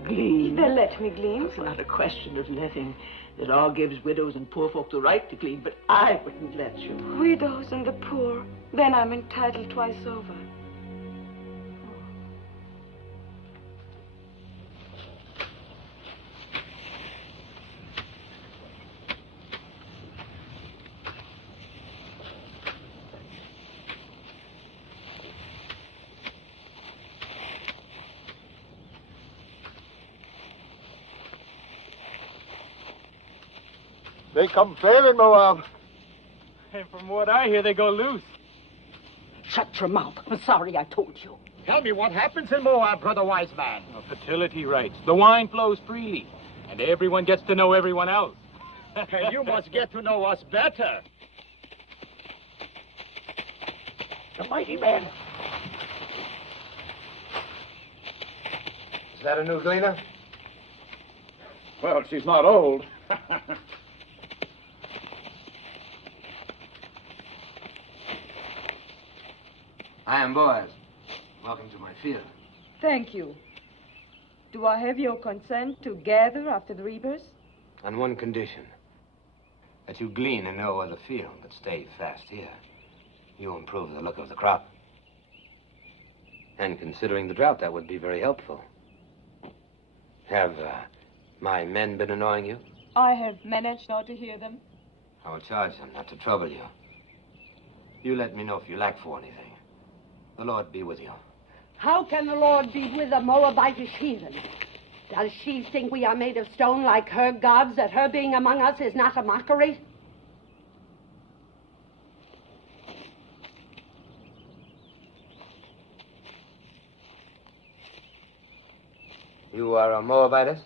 glean. They'll let me glean. It's not a question of letting. The law gives widows and poor folk the right to glean, but I wouldn't let you. Widows and the poor. Then I'm entitled twice over. They come flailing, Moab. And from what I hear, they go loose. Shut your mouth. I'm sorry I told you. Tell me what happens in Moab, brother wise man. Fertility rights. The wine flows freely, and everyone gets to know everyone else. You must get to know us better. The mighty man. Is that a new gleaner? Well, she's not old. I am Boaz. Welcome to my field. Thank you. Do I have your consent to gather after the reapers? On one condition. That you glean in no other field, but stay fast here. You improve the look of the crop. And considering the drought, that would be very helpful. Have my men been annoying you? I have managed not to hear them. I will charge them not to trouble you. You let me know if you lack for anything. The Lord be with you. How can the Lord be with a Moabitish heathen? Does she think we are made of stone like her gods, that her being among us is not a mockery? You are a Moabitess?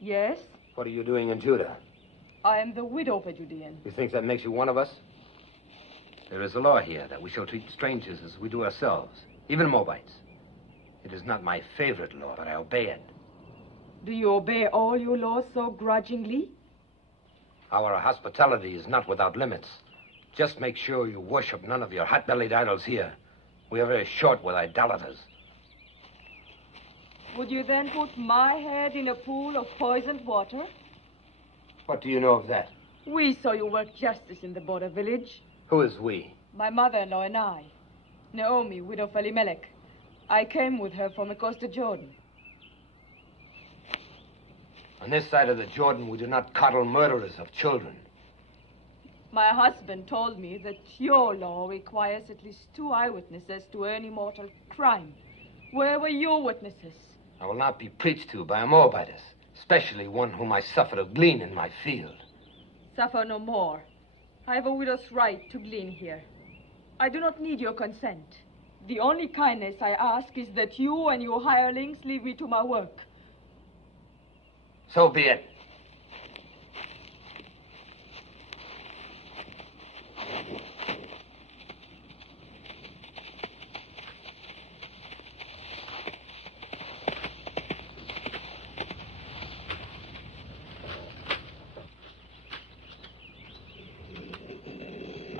Yes, What are you doing in Judah? I am the widow of a Judean. You think that makes you one of us? There is a law here that we shall treat strangers as we do ourselves, even Moabites. It is not my favorite law, but I obey it. Do you obey all your laws so grudgingly? Our hospitality is not without limits. Just make sure you worship none of your hot-bellied idols here. We are very short with idolaters. Would you then put my head in a pool of poisoned water? What do you know of that? We saw you work justice in the border village. Who is we? My mother-in-law and I. Naomi, widow of Elimelech. I came with her from across the Jordan. On this side of the Jordan, we do not coddle murderers of children. My husband told me that your law requires at least 2 eyewitnesses to any mortal crime. Where were your witnesses? I will not be preached to by a Moabitess, especially one whom I suffer to glean in my field. Suffer no more. I have a widow's right to glean here. I do not need your consent. The only kindness I ask is that you and your hirelings leave me to my work. So be it.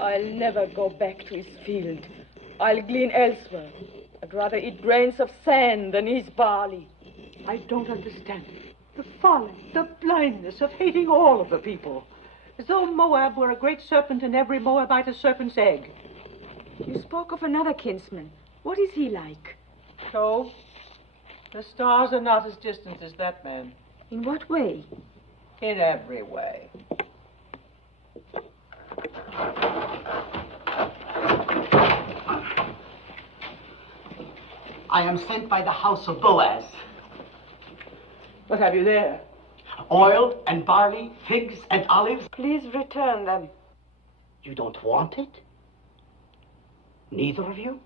I'll never go back to his field. I'll glean elsewhere. I'd rather eat grains of sand than his barley. I don't understand it. The folly, the blindness of hating all of the people. As though Moab were a great serpent and every Moabite a serpent's egg. You spoke of another kinsman. What is he like? So, the stars are not as distant as that man. In what way? In every way. I am sent by the house of Boaz. What have you there? Oil and barley, figs and olives. Please return them. You don't want it? Neither of you?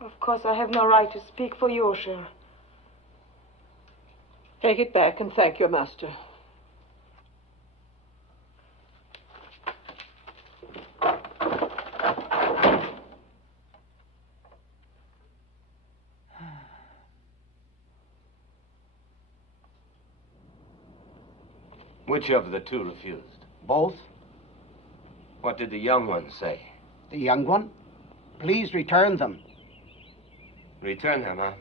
Of course, I have no right to speak for you, sir. Take it back and thank your master. Which of the two refused? Both? What did the young one say? The young one? Please return them. Return them, huh?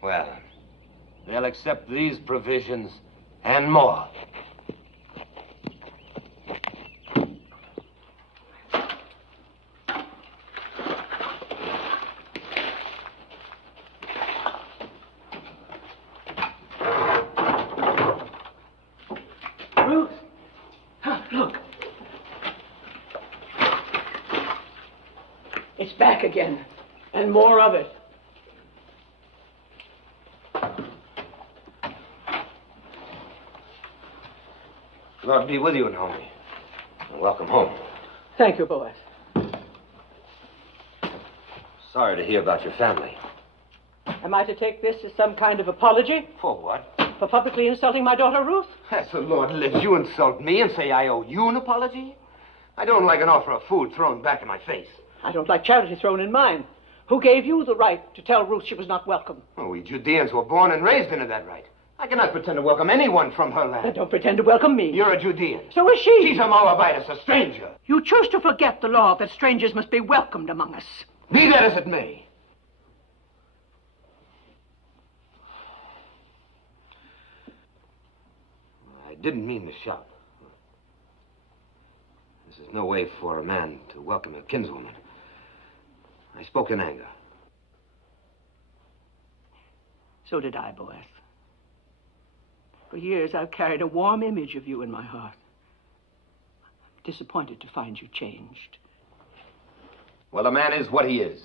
Well, they'll accept these provisions and more. Ruth! Look. It's back again, and more of it. Lord be with you, Naomi. And welcome home. Thank you, Boaz. Sorry to hear about your family. Am I to take this as some kind of apology? For what? For publicly insulting my daughter, Ruth? As the Lord lives, you insult me and say I owe you an apology? I don't like an offer of food thrown back in my face. I don't like charity thrown in mine. Who gave you the right to tell Ruth she was not welcome? Oh, we Judeans were born and raised into that right. I cannot pretend to welcome anyone from her land. Then don't pretend to welcome me. You're a Judean. So is she. She's a Moabitess, a stranger. You choose to forget the law that strangers must be welcomed among us. Be that as it may. I didn't mean to shout. This is no way for a man to welcome a kinswoman. I spoke in anger. So did I, Boaz. For years, I've carried a warm image of you in my heart. I'm disappointed to find you changed. Well, a man is what he is.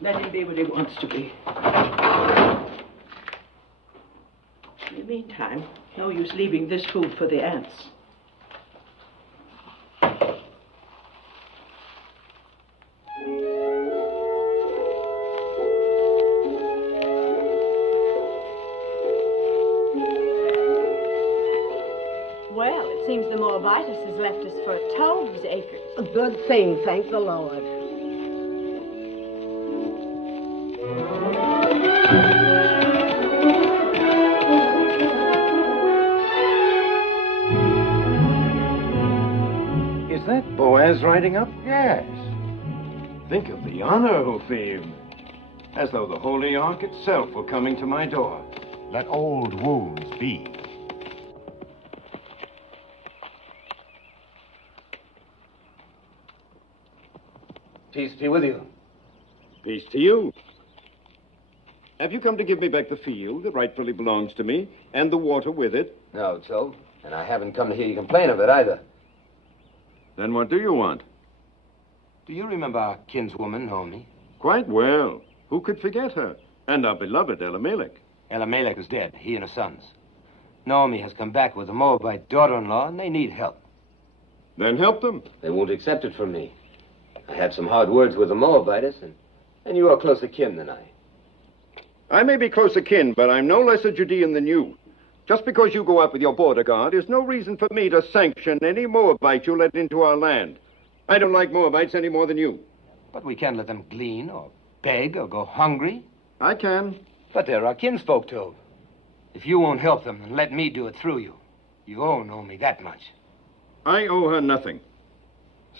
Let him be what he wants to be. In the meantime, no use leaving this food for the ants. Well, it seems the Moabitess has left us for 12 acres. A good thing, thank the Lord. Is that Boaz riding up? Yes. Think of the honor, Ophim. As though the Holy Ark itself were coming to my door. Let old wounds be. Peace be with you. Peace to you. Have you come to give me back the field that rightfully belongs to me, and the water with it? No, Joe. And I haven't come to hear you complain of it either. Then what do you want? Do you remember our kinswoman, Naomi? Quite well. Who could forget her? And our beloved Elimelech. Elimelech is dead, he and his sons. Naomi has come back with a Moabite daughter-in-law, and they need help. Then help them. They won't accept it from me. I had some hard words with the Moabitess, and you are closer kin than I. I may be closer kin, but I'm no less a Judean than you. Just because you go out with your border guard is no reason for me to sanction any Moabite you let into our land. I don't like Moabites any more than you. But we can't let them glean or beg or go hungry. I can. But they're our kinsfolk, too. If you won't help them, then let me do it through you. You owe Naomi that much. I owe her nothing.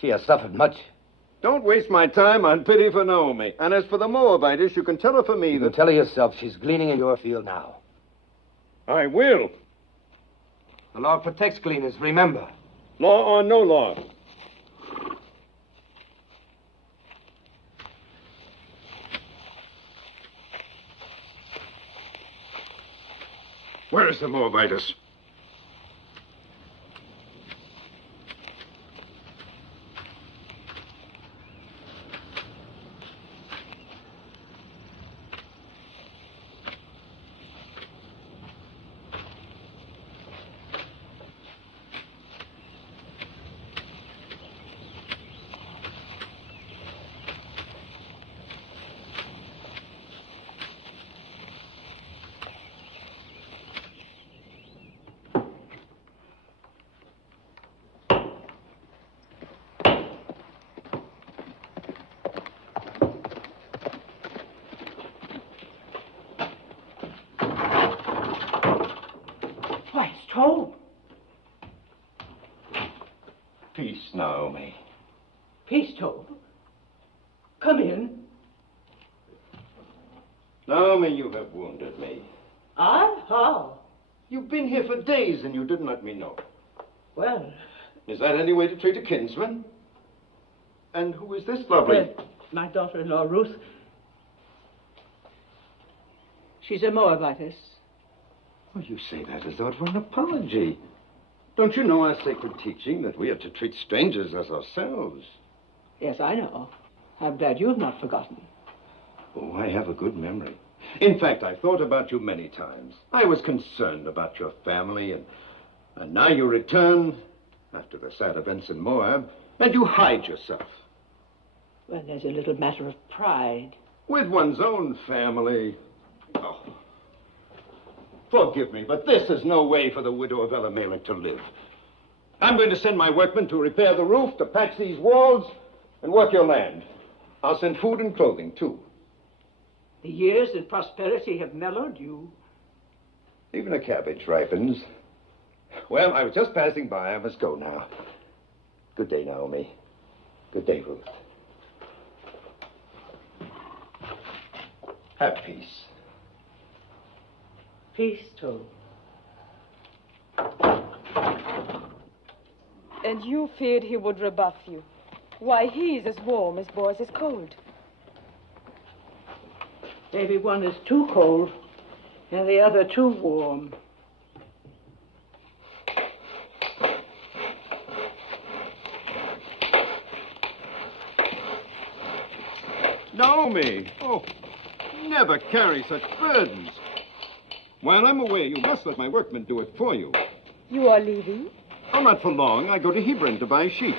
She has suffered much. Don't waste my time on pity for Naomi. And as for the Moabitess, you can tell her for me You that... can tell her yourself she's gleaning in your field now. I will. The law protects gleaners, remember. Law or no law. Where is the Moabitess? told. Peace, Naomi. Peace told. Come in. Naomi, you have wounded me. I? How? You've been here for days and you didn't let me know. Well... Is that any way to treat a kinsman? And who is this lovely... my daughter-in-law, Ruth. She's a Moabitess. Well, you say that as though it were an apology. Don't you know our sacred teaching that we are to treat strangers as ourselves? Yes, I know. I'm glad you've not forgotten. Oh, I have a good memory. In fact, I've thought about you many times. I was concerned about your family, and now you return after the sad events in Moab, and you hide yourself. Well, there's a little matter of pride. With one's own family. Oh. Forgive me, but this is no way for the widow of Elimelech to live. I'm going to send my workmen to repair the roof, to patch these walls, and work your land. I'll send food and clothing, too. The years of prosperity have mellowed you. Even a cabbage ripens. Well, I was just passing by. I must go now. Good day, Naomi. Good day, Ruth. Have peace. Peace, too. And you feared he would rebuff you. Why, he's as warm as Boaz is cold. Maybe one is too cold and the other too warm. Naomi! Oh, never carry such burdens. While I'm away, you must let my workmen do it for you. You are leaving? Oh, not for long. I go to Hebron to buy sheep.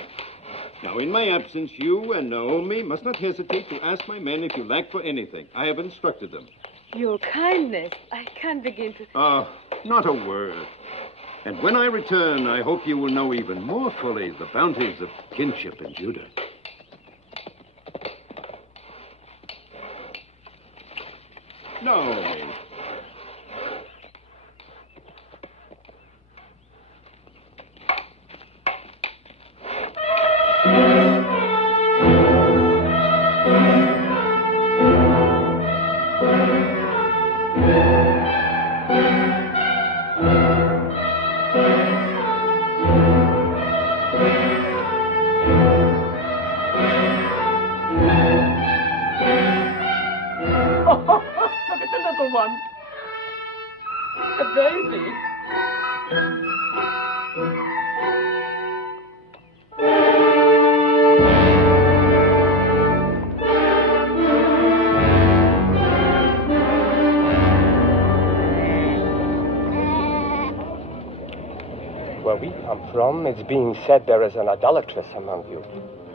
Now, in my absence, you and Naomi must not hesitate to ask my men if you lack for anything. I have instructed them. Your kindness. I can't begin to... Not a word. And when I return, I hope you will know even more fully the bounties of kinship in Judah. Naomi. One. A baby. Where we come from, it's being said there is an idolatress among you.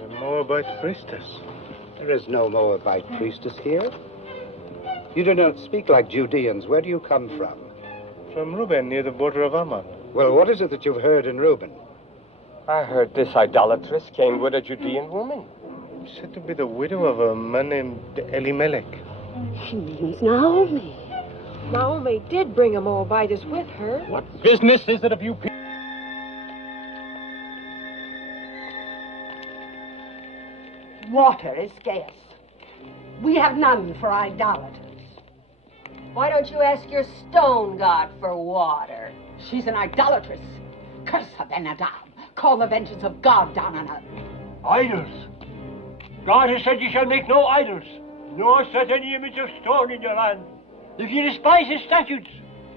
A Moabite priestess. There is no Moabite priestess here. You do not speak like Judeans. Where do you come from? From Reuben, near the border of Ammon. Well, what is it that you've heard in Reuben? I heard this idolatress came with a Judean woman. Said to be the widow of a man named Elimelech. She means Naomi. Naomi did bring a Moabitess with her. What business is it of you people? Water is scarce. We have none for idolaters. Why don't you ask your stone god for water? She's an idolatress. Curse her, Ben-Adab. Call the vengeance of God down on her. Idols. God has said you shall make no idols, nor set any image of stone in your land. If you despise his statutes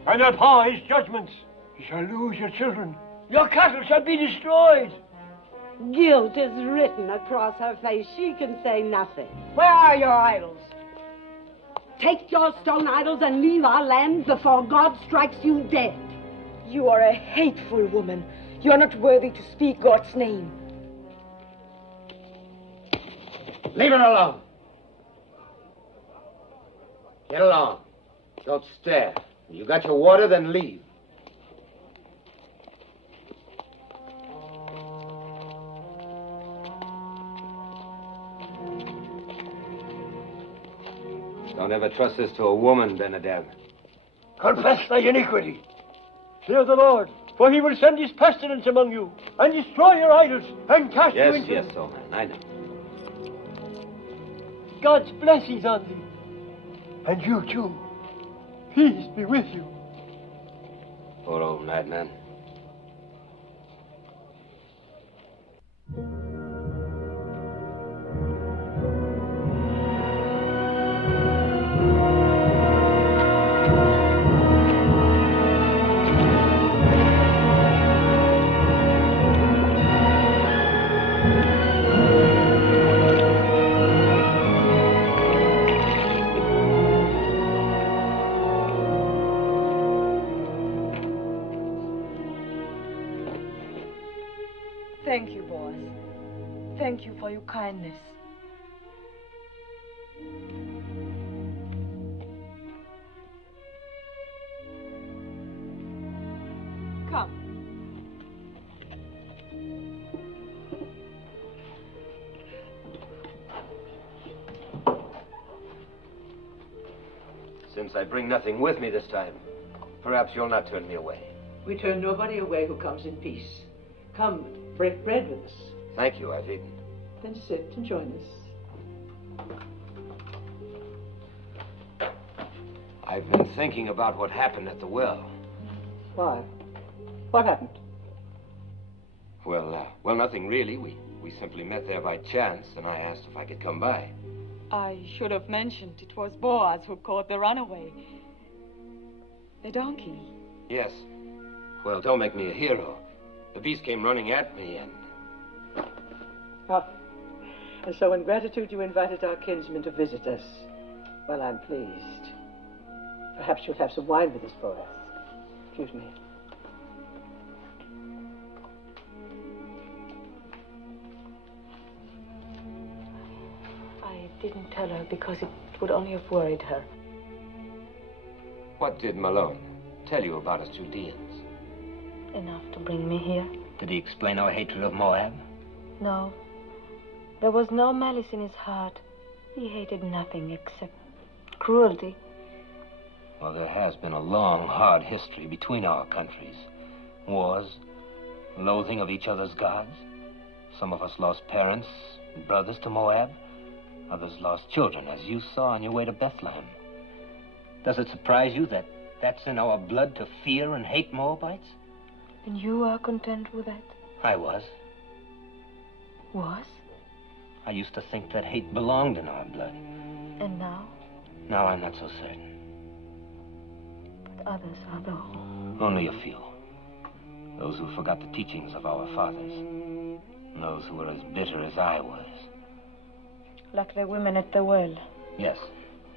and abhor his judgments, you shall lose your children. Your cattle shall be destroyed. Guilt is written across her face. She can say nothing. Where are your idols? Take your stone idols and leave our land before God strikes you dead. You are a hateful woman. You are not worthy to speak God's name. Leave her alone. Get along. Don't stare. You got your water, then leave. Don't ever trust this to a woman, Ben-Adab. Confess thy iniquity. Fear the Lord, For he will send his pestilence among you, and destroy your idols, and cast you into... Yes, old man, I know. God's blessings on thee. And you, too. Peace be with you. Poor old madman. Thank you, boys. Thank you for your kindness. Come. Since I bring nothing with me this time, perhaps you'll not turn me away. We turn nobody away who comes in peace. Come, break bread with us. Thank you, I've eaten. Then sit and join us. I've been thinking about what happened at the well. Why? What happened? Well, nothing really. We simply met there by chance, and I asked if I could come by. I should have mentioned it was Boaz who caught the runaway. The donkey. Yes. Well, don't make me a hero. The beast came running at me, and... Ah. And so in gratitude you invited our kinsman to visit us. Well, I'm pleased. Perhaps you'll have some wine with us for us. Excuse me. I didn't tell her because it would only have worried her. What did Malone tell you about us Judeans? Enough to bring me here. Did he explain our hatred of Moab? No. There was no malice in his heart. He hated nothing except cruelty. Well, there has been a long, hard history between our countries. Wars, loathing of each other's gods. Some of us lost parents and brothers to Moab. Others lost children, as you saw on your way to Bethlehem. Does it surprise you that that's in our blood to fear and hate Moabites? And you are content with that? I was. Was? I used to think that hate belonged in our blood. And now? Now I'm not so certain. But others are though. Only a few. Those who forgot the teachings of our fathers. And those who were as bitter as I was. Like the women at the well. Yes.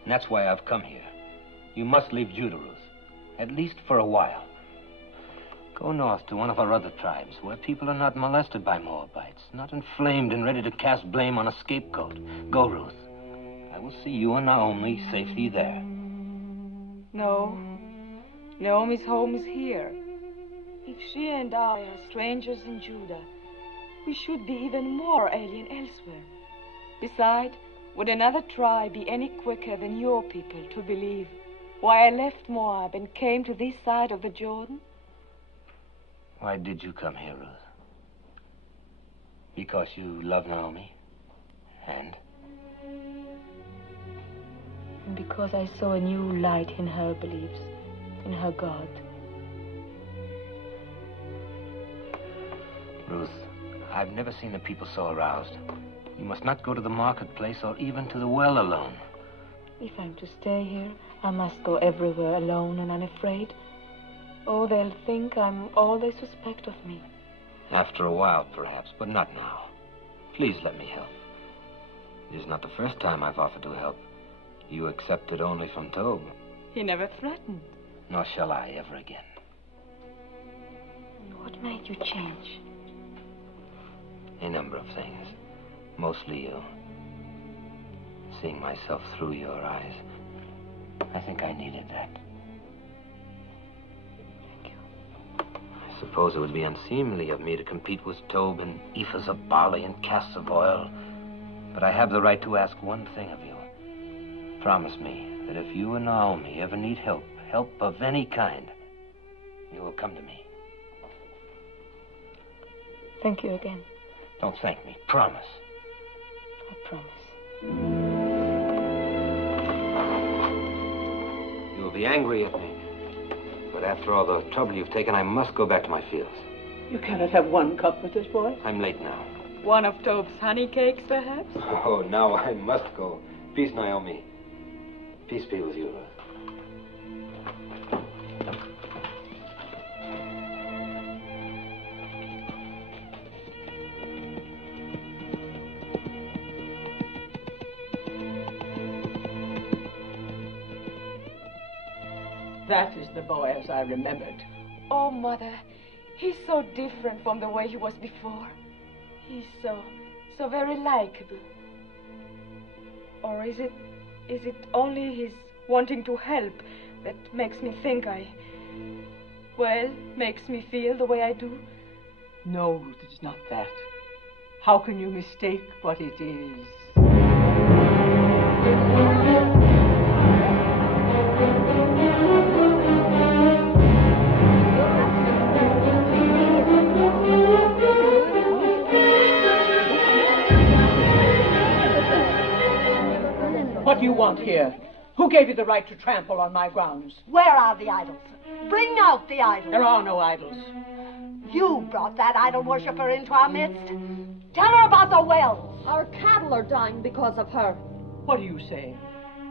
And that's why I've come here. You must leave Judah, Ruth. At least for a while. Go north to one of our other tribes, where people are not molested by Moabites, not inflamed and ready to cast blame on a scapegoat. Go, Ruth. I will see you and Naomi safely there. No. Naomi's home is here. If she and I are strangers in Judah, we should be even more alien elsewhere. Besides, would another tribe be any quicker than your people to believe why I left Moab and came to this side of the Jordan? Why did you come here, Ruth? Because you love Naomi? And? And because I saw a new light in her beliefs, in her God. Ruth, I've never seen the people so aroused. You must not go to the marketplace or even to the well alone. If I'm to stay here, I must go everywhere alone and unafraid. Oh, they'll think I'm all they suspect of me. After a while, perhaps, but not now. Please let me help. It is not the first time I've offered to help. You accepted only from Tob. He never threatened. Nor shall I ever again. What made you change? A number of things. Mostly you. Seeing myself through your eyes. I think I needed that. I suppose it would be unseemly of me to compete with Tob in ephahs of barley and casks of oil. But I have the right to ask one thing of you. Promise me that if you and Naomi ever need help of any kind, you will come to me. Thank you again. Don't thank me. Promise. I promise. You'll be angry at me. But after all the trouble you've taken, I must go back to my fields. You cannot have one cup with this boy. I'm late now. One of Tobe's honey cakes, perhaps? Oh, now I must go. Peace, Naomi. Peace be with you, Ruth. That is the boy as I remembered. Oh, Mother, he's so different from the way he was before. He's so very likable. Or is it only his wanting to help that makes me think makes me feel the way I do? No, Ruth, it is not that. How can you mistake what it is? What do you want here? Who gave you the right to trample on my grounds? Where are the idols? Bring out the idols. There are no idols. You brought that idol worshiper into our midst. Tell her about the wells. Our cattle are dying because of her. What are you saying?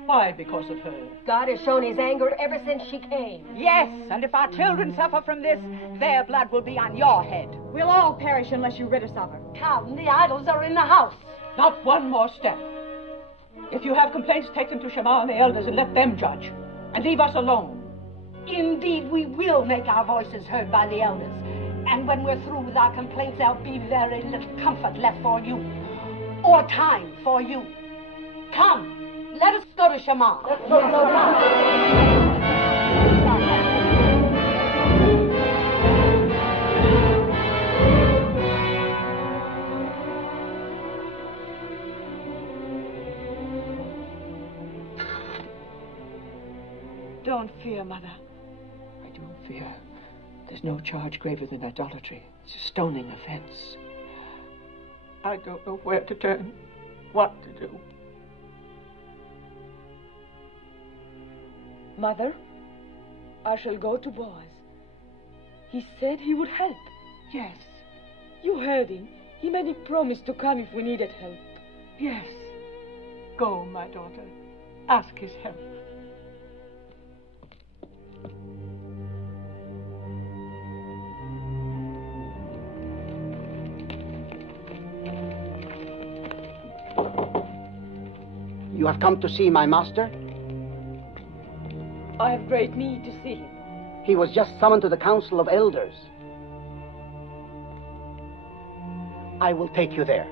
Why because of her? God has shown his anger ever since she came. Yes, and if our children suffer from this, their blood will be on your head. We'll all perish unless you rid us of her. Come, the idols are in the house. Not one more step. If you have complaints, take them to Shema and the elders and let them judge. And leave us alone. Indeed, we will make our voices heard by the elders. And when we're through with our complaints, there'll be very little comfort left for you. Or time for you. Come, let us go to Shema. Let's go to Shema. Don't fear, Mother. I do fear. There's no charge graver than idolatry. It's a stoning offense. I don't know where to turn, what to do. Mother, I shall go to Boaz. He said he would help. Yes. You heard him. He made me promise to come if we needed help. Yes. Go, my daughter. Ask his help. You have come to see my master? I have great need to see him. He was just summoned to the council of elders. I will take you there.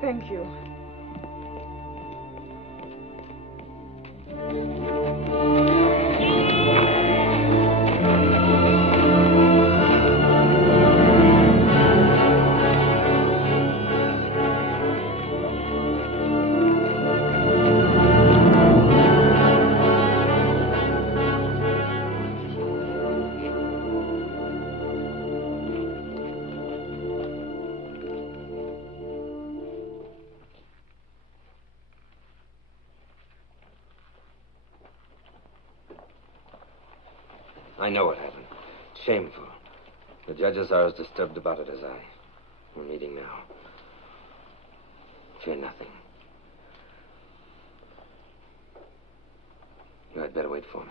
Thank you. I know what happened. Shameful. The judges are as disturbed about it as I. We're meeting now. Fear nothing. You had better wait for me.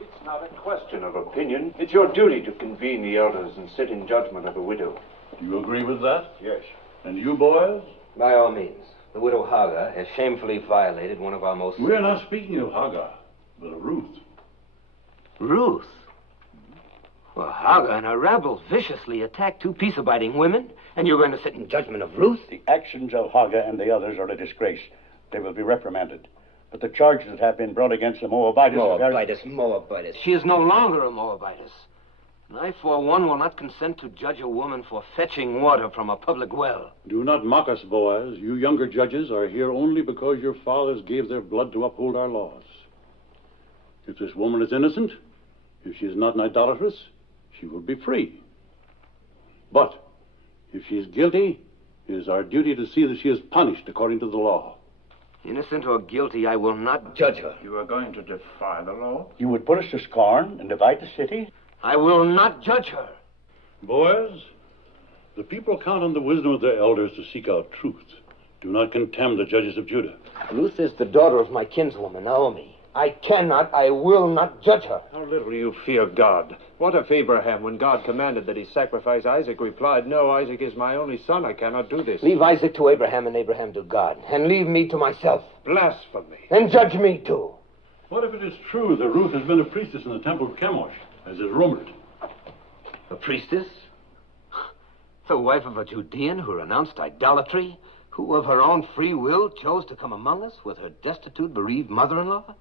It's not a question of opinion. It's your duty to convene the elders and sit in judgment of the widow. Do you agree with that? Yes. And you, boys? By all means. The widow Hagar has shamefully violated one of our most... We're not speaking of Hagar, but of Ruth. Ruth? Well, Hagar and her rabble viciously attacked two peace-abiding women, and you're going to sit in judgment of Ruth? The actions of Hagar and the others are a disgrace. They will be reprimanded. But the charges that have been brought against the Moabitess... Moabitess. She is no longer a Moabitess. And I, for one, will not consent to judge a woman for fetching water from a public well. Do not mock us, Boaz. You younger judges are here only because your fathers gave their blood to uphold our laws. If this woman is innocent, if she is not an idolatress, she will be free. But if she is guilty, it is our duty to see that she is punished according to the law. Innocent or guilty, I will not judge her. You are going to defy the law? You would put us to scorn and divide the city? I will not judge her. Boys, the people count on the wisdom of their elders to seek out truth. Do not contemn the judges of Judah. Ruth is the daughter of my kinswoman, Naomi. I will not judge her. How little you fear God. What if Abraham, when God commanded that he sacrifice Isaac, replied, "No, Isaac is my only son. I cannot do this." Leave Isaac to Abraham and Abraham to God, and leave me to myself. Blasphemy. And judge me too. What if it is true that Ruth has been a priestess in the temple of Chemosh, as is rumored? A priestess? The wife of a Judean who renounced idolatry? Who of her own free will chose to come among us with her destitute, bereaved mother-in-law?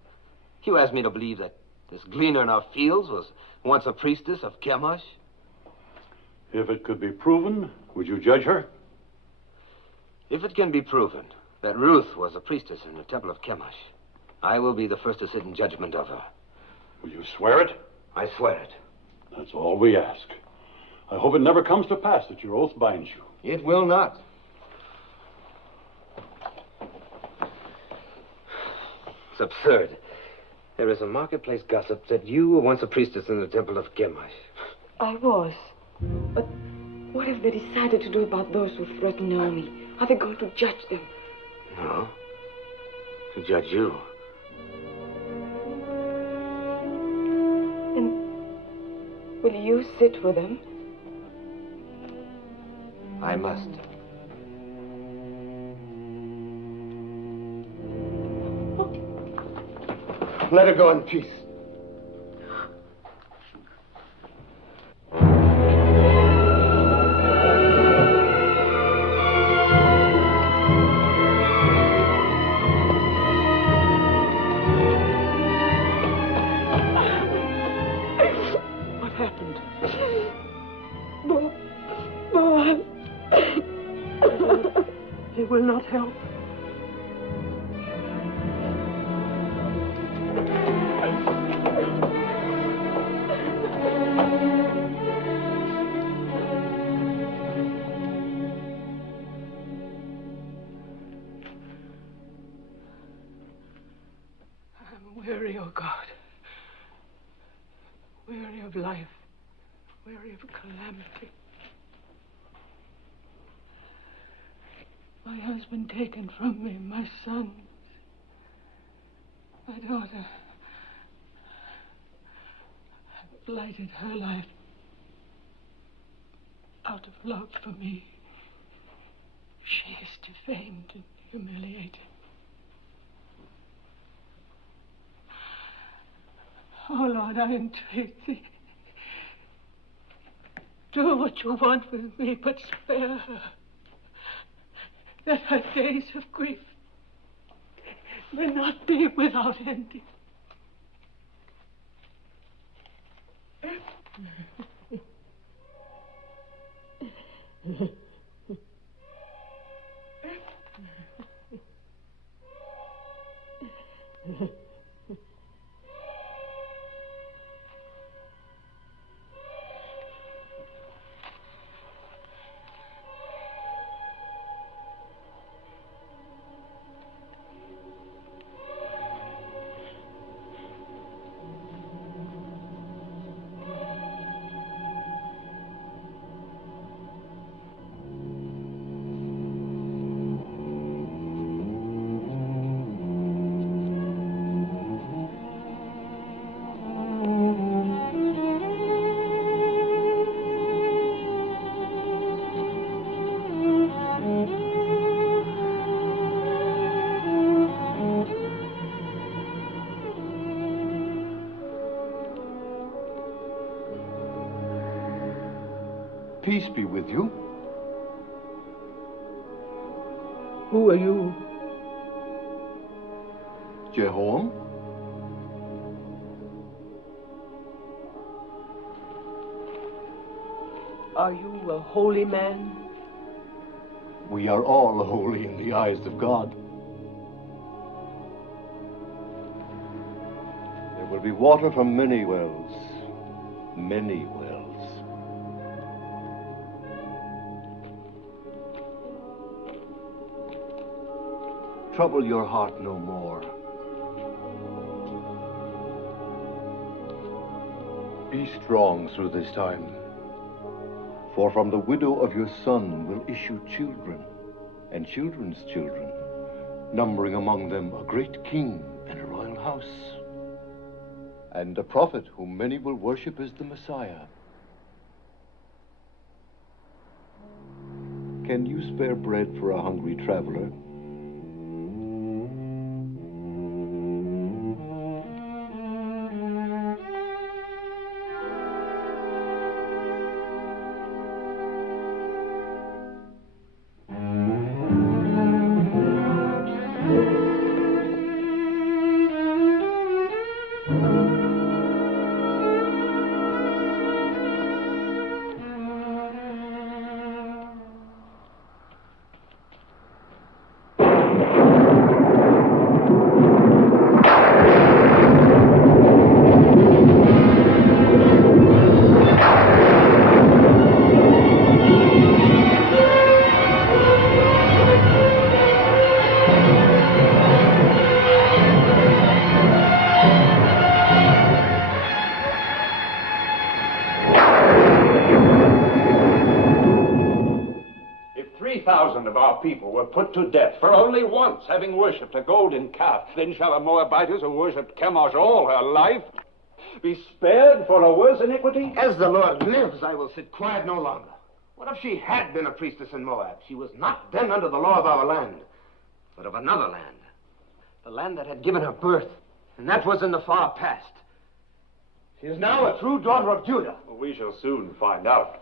You ask me to believe that this gleaner in our fields was once a priestess of Chemosh? If it could be proven, would you judge her? If it can be proven that Ruth was a priestess in the temple of Chemosh, I will be the first to sit in judgment of her. Will you swear it? I swear it. That's all we ask. I hope it never comes to pass that your oath binds you. It will not. It's absurd. There is a marketplace gossip that you were once a priestess in the temple of Chemosh. I was. But what have they decided to do about those who threaten Naomi? Are they going to judge them? No. To judge you. And will you sit with them? I must. Let her go in peace. What happened? Boaz. He will not help. Weary, oh God. Weary of life. Weary of calamity. My husband taken from me, my son, my daughter. I've blighted her life out of love for me. She is defamed and humiliated. Oh, Lord, I entreat thee. Do what you want with me, but spare her. That her days of grief may not be without ending. Peace be with you. Who are you? Jehoram? Are you a holy man? We are all holy in the eyes of God. There will be water from many wells. Many wells. trouble your heart no more. Be strong through this time, for from the widow of your son will issue children, and children's children, numbering among them a great king and a royal house, and a prophet whom many will worship as the Messiah. Can you spare bread for a hungry traveler? Of our people were put to death for only once having worshipped a golden calf. Then shall a Moabitess who worshipped Chemosh all her life be spared for a worse iniquity? As the Lord lives, I will sit quiet no longer. What if she had been a priestess in Moab? She was not then under the law of our land, but of another land. The land that had given her birth, and that was in the far past. She is now a true daughter of Judah. Well, we shall soon find out.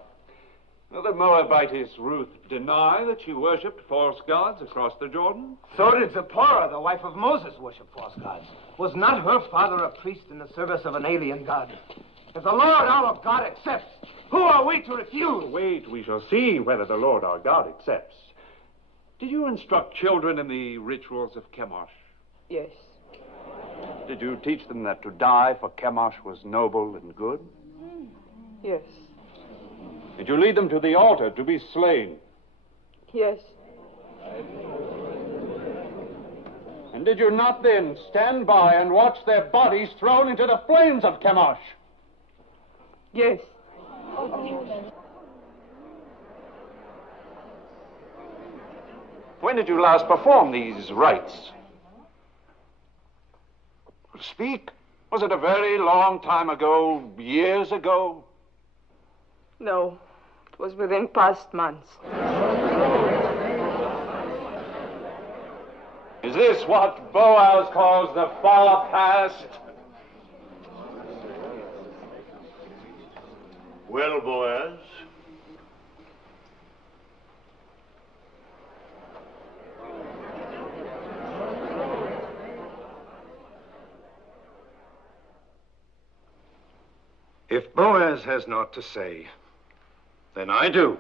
Will the Moabitess Ruth deny that she worshipped false gods across the Jordan? So did Zipporah, the wife of Moses, worship false gods. Was not her father a priest in the service of an alien god? If the Lord our God accepts, who are we to refuse? Wait, we shall see whether the Lord our God accepts. Did you instruct children in the rituals of Chemosh? Yes. Did you teach them that to die for Chemosh was noble and good? Yes. Did you lead them to the altar to be slain? Yes. And did you not then stand by and watch their bodies thrown into the flames of Chemosh? Yes. When did you last perform these rites? Speak. Was it a very long time ago, years ago? No, it was within past months. Is this what Boaz calls the far past? Well, Boaz, if Boaz has naught to say, then I do.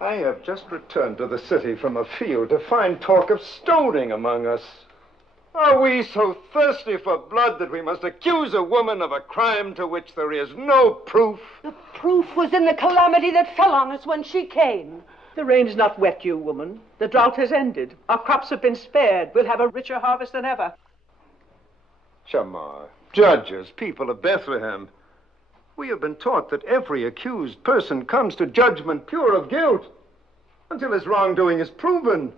I have just returned to the city from a field to find talk of stoning among us. Are we so thirsty for blood that we must accuse a woman of a crime to which there is no proof? The proof was in the calamity that fell on us when she came. The rain's not wet you, woman. The drought has ended. Our crops have been spared. We'll have a richer harvest than ever. Shamar, judges, people of Bethlehem, we have been taught that every accused person comes to judgment pure of guilt until his wrongdoing is proven.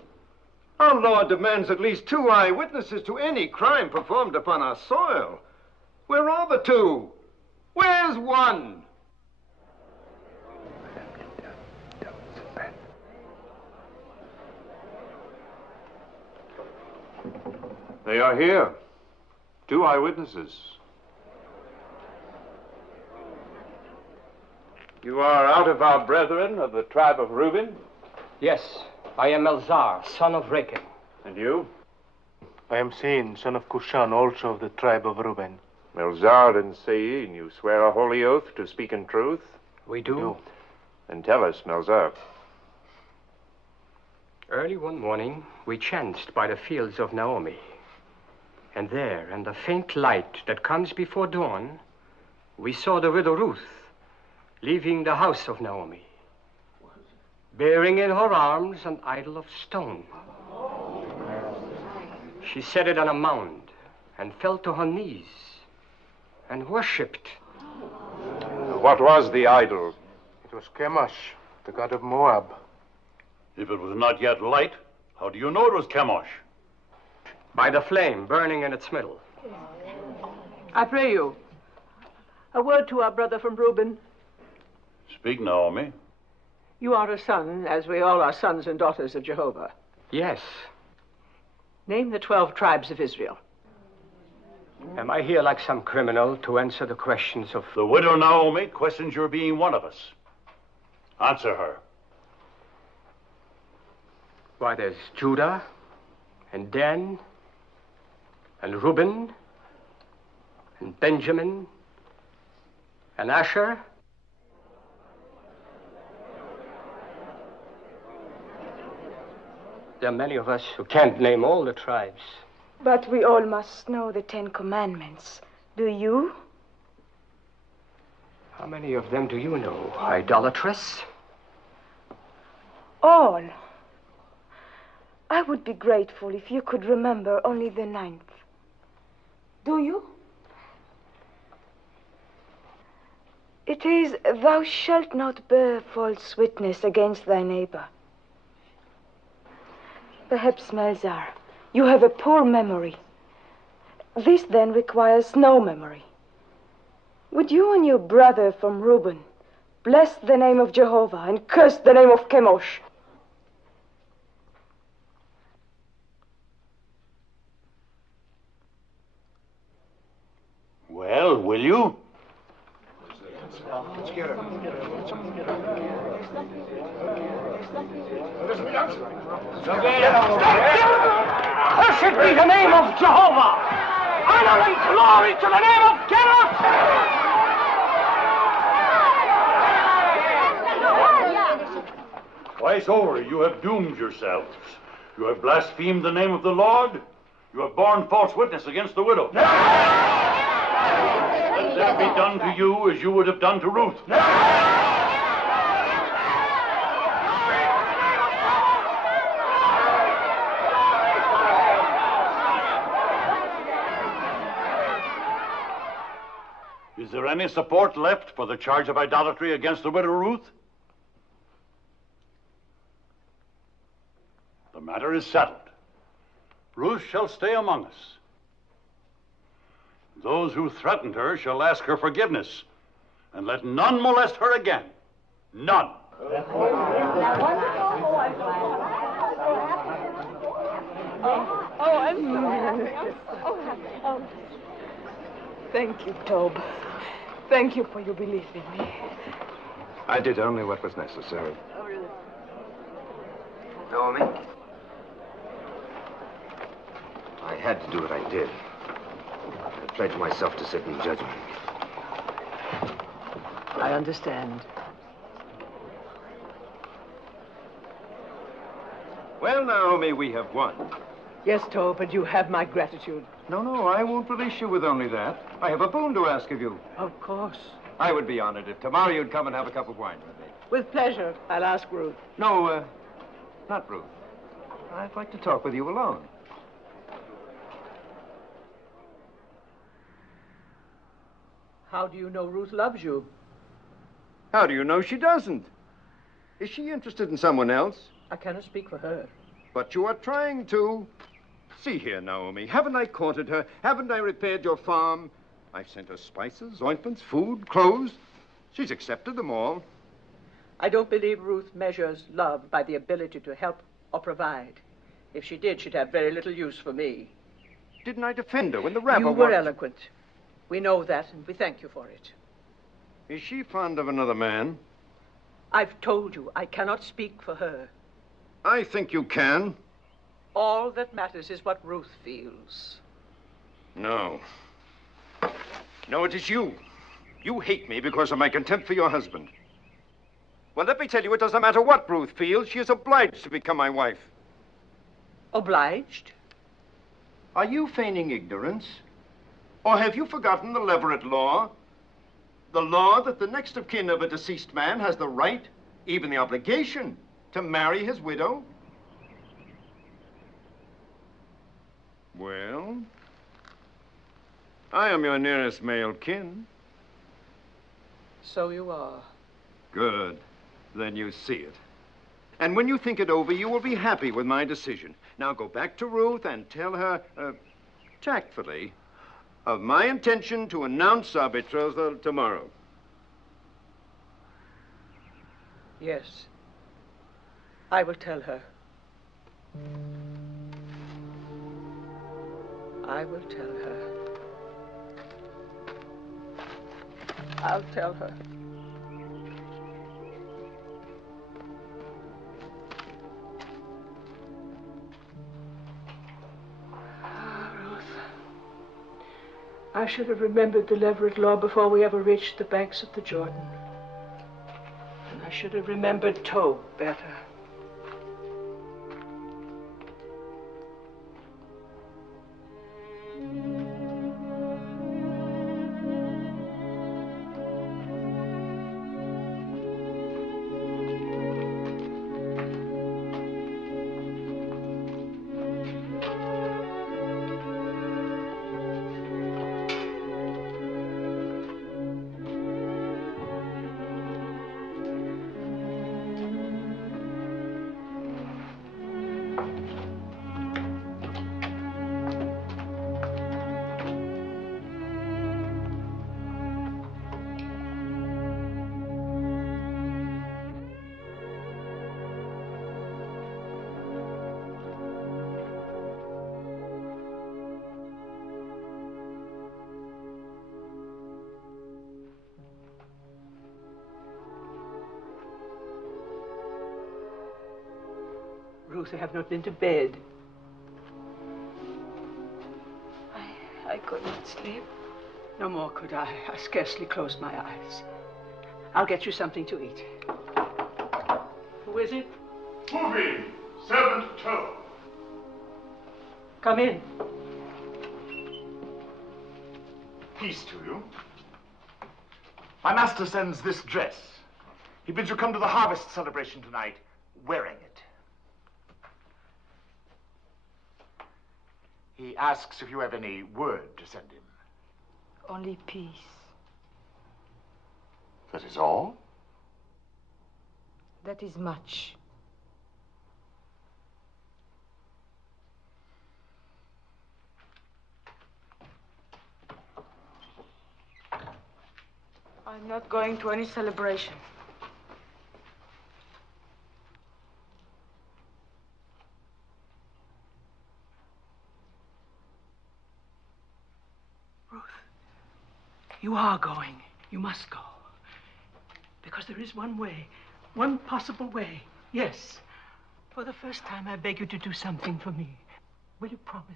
Our law demands at least 2 eyewitnesses to any crime performed upon our soil. Where are the 2? Where's 1? They are here. 2 eyewitnesses. You are out of our brethren of the tribe of Reuben? Yes, I am Elzar, son of Rechel. And you? I am Sein, son of Cushan, also of the tribe of Reuben. Elzar and Sein, you swear a holy oath to speak in truth? We do. Then tell us, Melzar. Early one morning, we chanced by the fields of Naomi. And there, in the faint light that comes before dawn, we saw the widow Ruth leaving the house of Naomi. bearing in her arms an idol of stone. She set it on a mound and fell to her knees and worshipped. What was the idol? It was Chemosh, the god of Moab. If it was not yet light, how do you know it was Chemosh? By the flame burning in its middle. I pray you, a word to our brother from Reuben. Speak, Naomi. You are a son, as we all are sons and daughters of Jehovah. Yes. Name the 12 tribes of Israel. Am I here like some criminal to answer the questions of... The widow Naomi questions your being one of us. Answer her. Why, there's Judah, and Dan, and Reuben, and Benjamin, and Asher. There are many of us who can't name all the tribes. But we all must know the 10 Commandments. Do you? How many of them do you know? Idolatress? All. I would be grateful if you could remember only the 9th. Do you? It is, thou shalt not bear false witness against thy neighbor. Perhaps, Melzar, you have a poor memory. This then requires no memory. Would you and your brother from Reuben bless the name of Jehovah and curse the name of Chemosh? Well, will you? Cursed be the name of Jehovah! Honor and glory to the name of Chemosh! Twice over you have doomed yourselves. You have blasphemed the name of the Lord. You have borne false witness against the widow. Let that be done to you as you would have done to Ruth. Is there any support left for the charge of idolatry against the widow Ruth? The matter is settled. Ruth shall stay among us. Those who threatened her shall ask her forgiveness, and let none molest her again. None. I'm sorry. Thank you, Tob. Thank you for your belief in me. I did only what was necessary. Oh, really? Naomi? I had to do what I did. I pledged myself to sit in judgment. I understand. Well, Naomi, we have won. Yes, Tob, but you have my gratitude. No, I won't release you with only that. I have a boon to ask of you. Of course. I would be honored if tomorrow you'd come and have a cup of wine with me. With pleasure. I'll ask Ruth. No, not Ruth. I'd like to talk with you alone. How do you know Ruth loves you? How do you know she doesn't? Is she interested in someone else? I cannot speak for her. But you are trying to. See here, Naomi. Haven't I courted her? Haven't I repaired your farm? I've sent her spices, ointments, food, clothes. She's accepted them all. I don't believe Ruth measures love by the ability to help or provide. If she did, she'd have very little use for me. Didn't I defend her when the rabble You were eloquent. We know that, and we thank you for it. Is she fond of another man? I've told you I cannot speak for her. I think you can. All that matters is what Ruth feels. No. No, it is you. You hate me because of my contempt for your husband. Well, let me tell you, it doesn't matter what Ruth feels. She is obliged to become my wife. Obliged? Are you feigning ignorance? Or have you forgotten the Levirate law? The law that the next of kin of a deceased man has the right, even the obligation, To marry his widow? Well, I am your nearest male kin. So you are. Good. Then you see it. And when you think it over, you will be happy with my decision. Now go back to Ruth and tell her, tactfully, of my intention to announce our betrothal tomorrow. Yes. I will tell her. I will tell her. I'll tell her. Ruth, I should have remembered the Leverett law before we ever reached the banks of the Jordan. And I should have remembered Tob better. Ruth, I have not been to bed. I could not sleep. No more could I. I scarcely closed my eyes. I'll get you something to eat. Who is it? Move in. Servant Toe. Come in. Peace to you. My master sends this dress. He bids you come to the harvest celebration tonight wearing it. He asks if you have any word to send him. Only peace. That is all? That is much. I'm not going to any celebration. You are going. You must go. Because there is one way, one possible way. Yes. For the first time, I beg you to do something for me. Will you promise?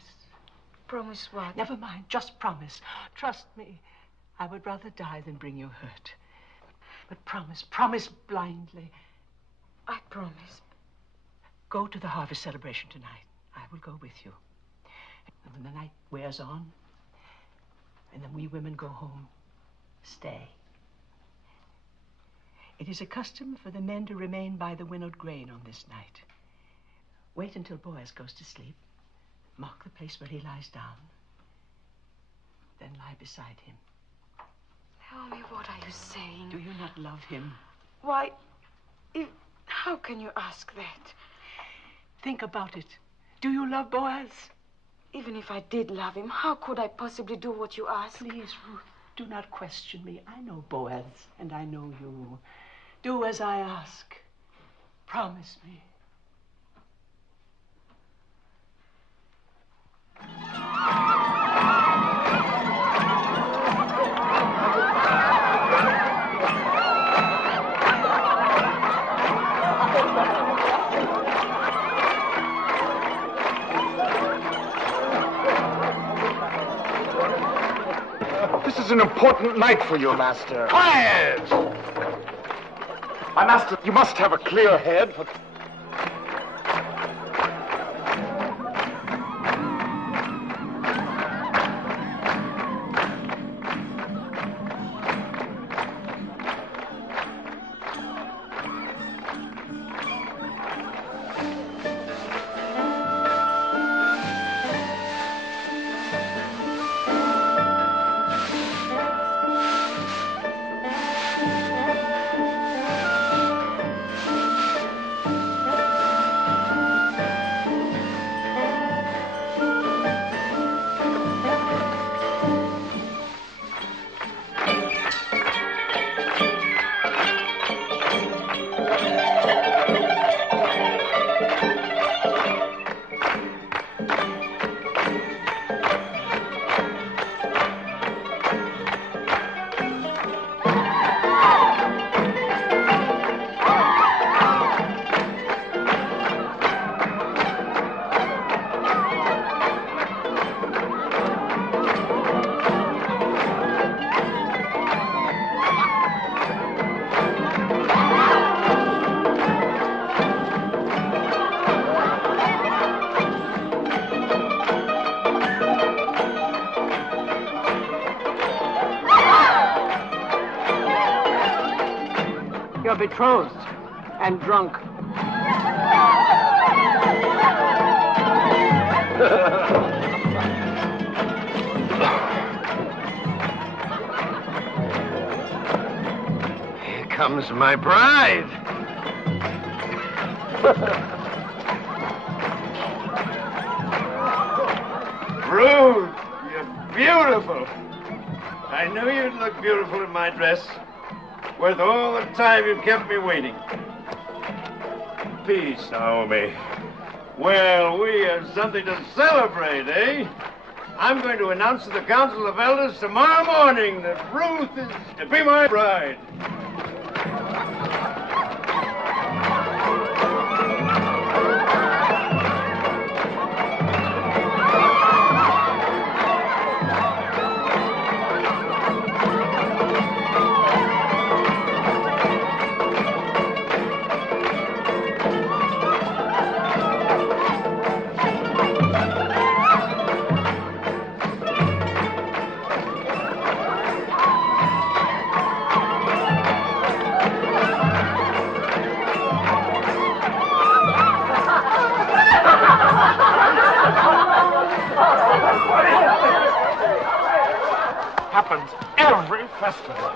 Promise what? Never mind. Just promise. Trust me. I would rather die than bring you hurt. But promise. Promise blindly. I promise. Go to the harvest celebration tonight. I will go with you. And when the night wears on, and then we women go home, stay. It is a custom for the men to remain by the winnowed grain on this night. Wait until Boaz goes to sleep. Mark the place where he lies down. Then lie beside him. Naomi, what are you saying? Do you not love him? Why, how can you ask that? Think about it. Do you love Boaz? Even if I did love him, how could I possibly do what you ask? Please, Ruth, do not question me. I know Boaz, and I know you. Do as I ask. Promise me. This is an important night for you, Master. Quiet! My master, you must have a clear head for... You're betrothed and drunk. Here comes my bride. Ruth, you're beautiful. I knew you'd look beautiful in my dress. Worth all the time you've kept me waiting. Peace, Naomi. Well, we have something to celebrate, eh? I'm going to announce to the Council of Elders tomorrow morning that Ruth is to be my bride. Happens every festival.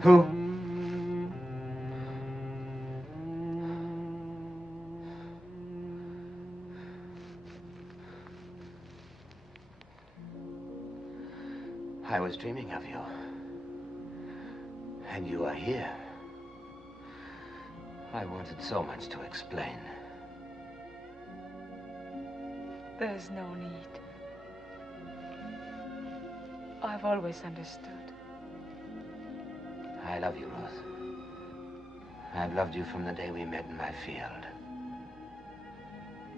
Who? I was dreaming of you. And you are here. I wanted so much to explain. There's no need. I've always understood. I love you, Ruth. I've loved you from the day we met in my field.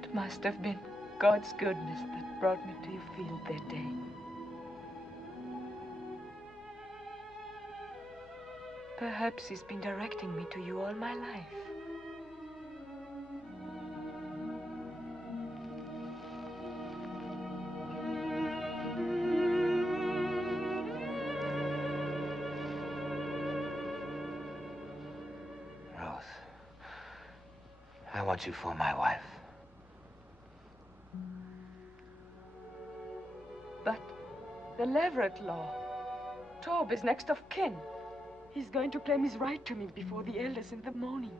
It must have been God's goodness that brought me to your field that day. Perhaps he's been directing me to you all my life. I want you for my wife. But the Leverett law. Tob is next of kin. He's going to claim his right to me before the elders in the morning.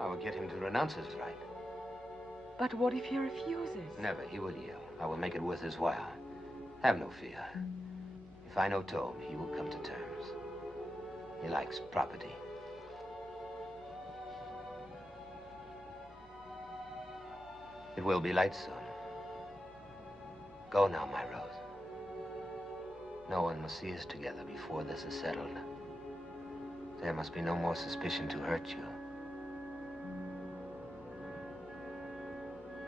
I will get him to renounce his right. But what if he refuses? Never. He will yield. I will make it worth his while. Have no fear. If I know Tob, he will come to terms. He likes property. It will be light soon. Go now, my Rose. No one must see us together before this is settled. There must be no more suspicion to hurt you.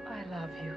I love you.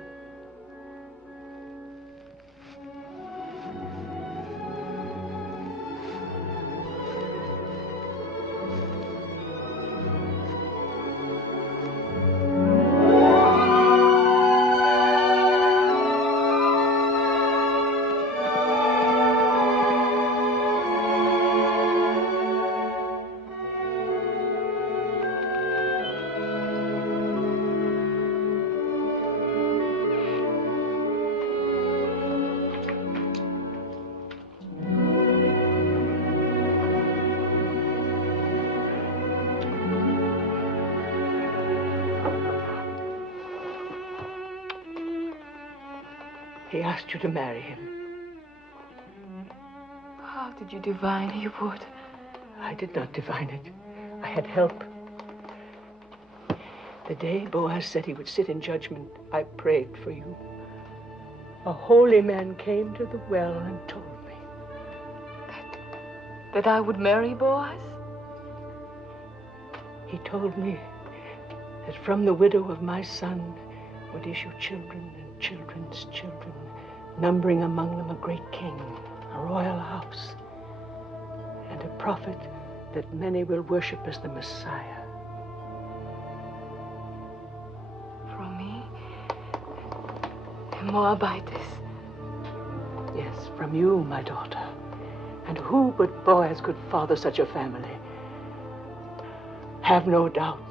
He asked you to marry him. How did you divine he would? I did not divine it. I had help. The day Boaz said he would sit in judgment, I prayed for you. A holy man came to the well and told me. That I would marry Boaz? He told me that from the widow of my son would issue children and children's children, numbering among them a great king, a royal house, and a prophet that many will worship as the Messiah. From me? A Moabitess? Yes, from you, my daughter. And who but Boaz could father such a family? Have no doubts.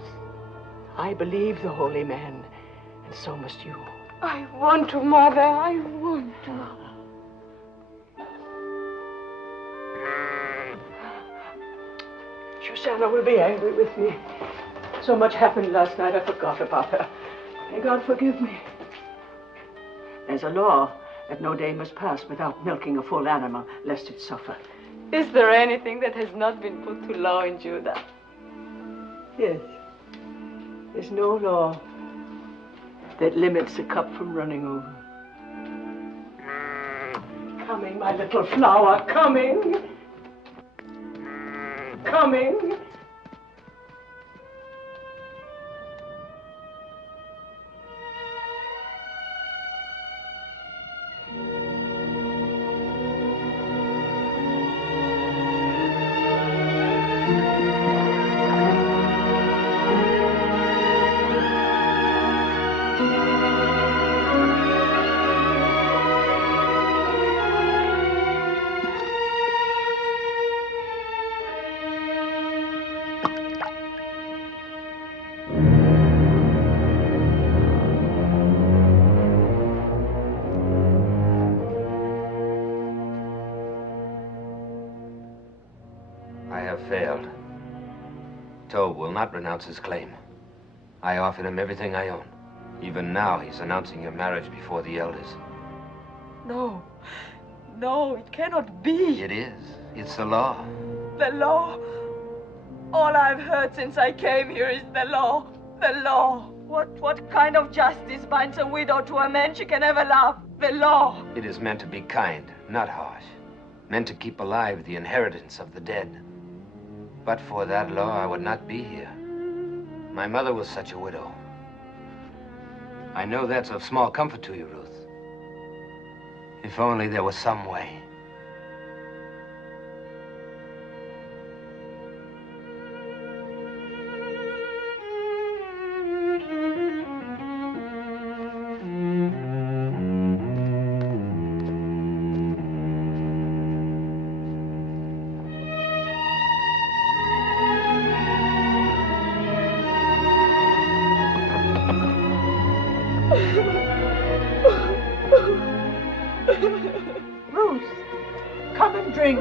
I believe the holy man, and so must you. I want to, Mother. I want to. Susanna will be angry with me. So much happened last night, I forgot about her. May God forgive me. There's a law that no day must pass without milking a full animal, lest it suffer. Is there anything that has not been put to law in Judah? Yes. There's no law that limits a cup from running over. Coming, my little flower, coming. Coming. Failed. Tob will not renounce his claim. I offered him everything I own. Even now, he's announcing your marriage before the elders. No. No, it cannot be. It is. It's the law. The law? All I've heard since I came here is the law. The law. What kind of justice binds a widow to a man she can never love? The law. It is meant to be kind, not harsh. Meant to keep alive the inheritance of the dead. But for that law, I would not be here. My mother was such a widow. I know that's of small comfort to you, Ruth. If only there was some way. Ruth, come and drink.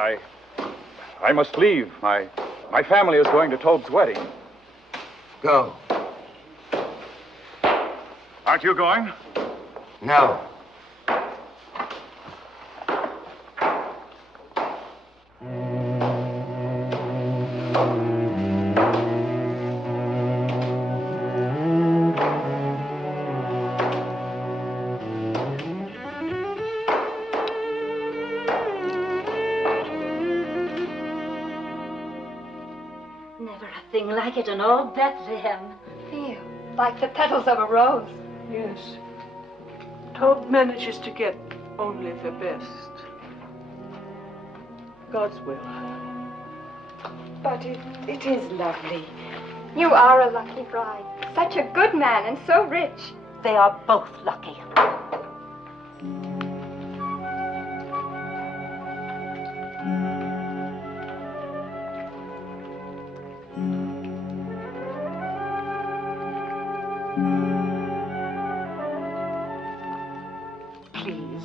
I must leave. My family is going to Tobe's wedding. Go. Aren't you going? No. Never a thing like it in all Bethlehem. Feel like the petals of a rose. Yes. Tobe manages to get only the best. God's will. But it is lovely. You are a lucky bride. Such a good man and so rich. They are both lucky. Please.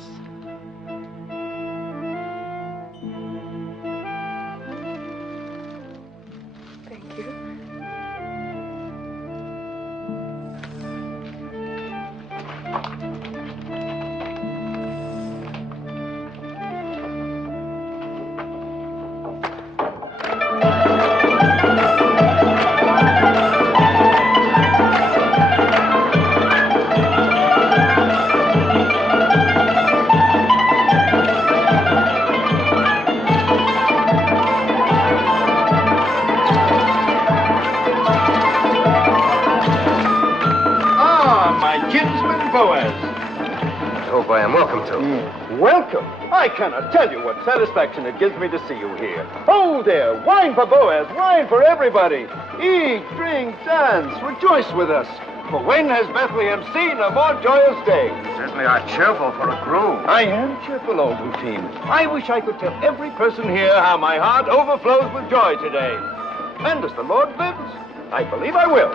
Thank you. Hope I am welcome to. Welcome? I cannot tell you what satisfaction it gives me to see you here. Oh, there, wine for Boaz, wine for everybody. Eat, drink, dance, rejoice with us. For when has Bethlehem seen a more joyous day? Certainly are cheerful for a groom. I am cheerful, old routine. I wish I could tell every person here how my heart overflows with joy today. And as the Lord lives, I believe I will.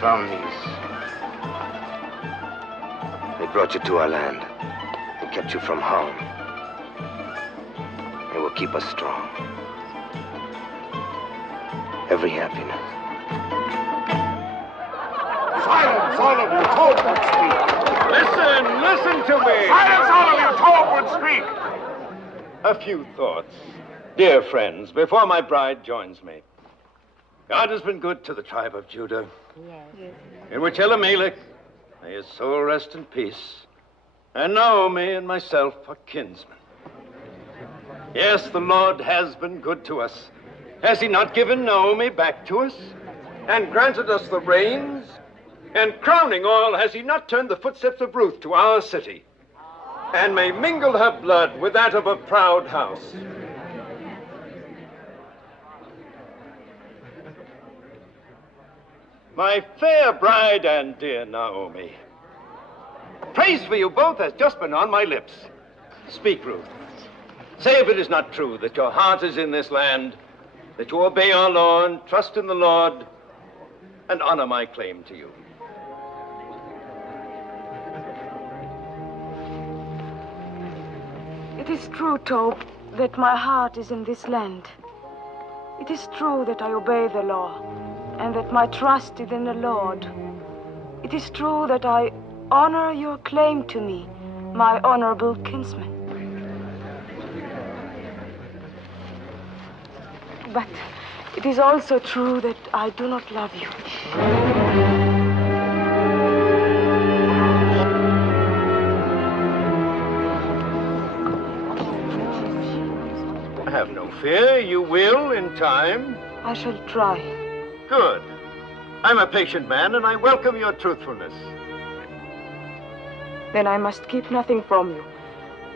Found these. They brought you to our land. They kept you from harm. They will keep us strong. Every happiness. Silence, all of you. Tobe would speak. Listen to me. Silence, all of you. Tobe would speak. A few thoughts. Dear friends, before my bride joins me. God has been good to the tribe of Judah. Yes. In which Elimelech, may his soul rest in peace, and Naomi and myself are kinsmen. Yes, the Lord has been good to us. Has he not given Naomi back to us, and granted us the rains? And crowning all, has he not turned the footsteps of Ruth to our city, and may mingle her blood with that of a proud house? My fair bride and dear Naomi, praise for you both has just been on my lips. Speak, Ruth. Say if it is not true that your heart is in this land, that you obey our law and trust in the Lord, and honor my claim to you. It is true, Tobe, that my heart is in this land. It is true that I obey the law, and that my trust is in the Lord. It is true that I honor your claim to me, my honorable kinsman. But it is also true that I do not love you. Have no fear, you will in time. I shall try. Good. I'm a patient man, and I welcome your truthfulness. Then I must keep nothing from you.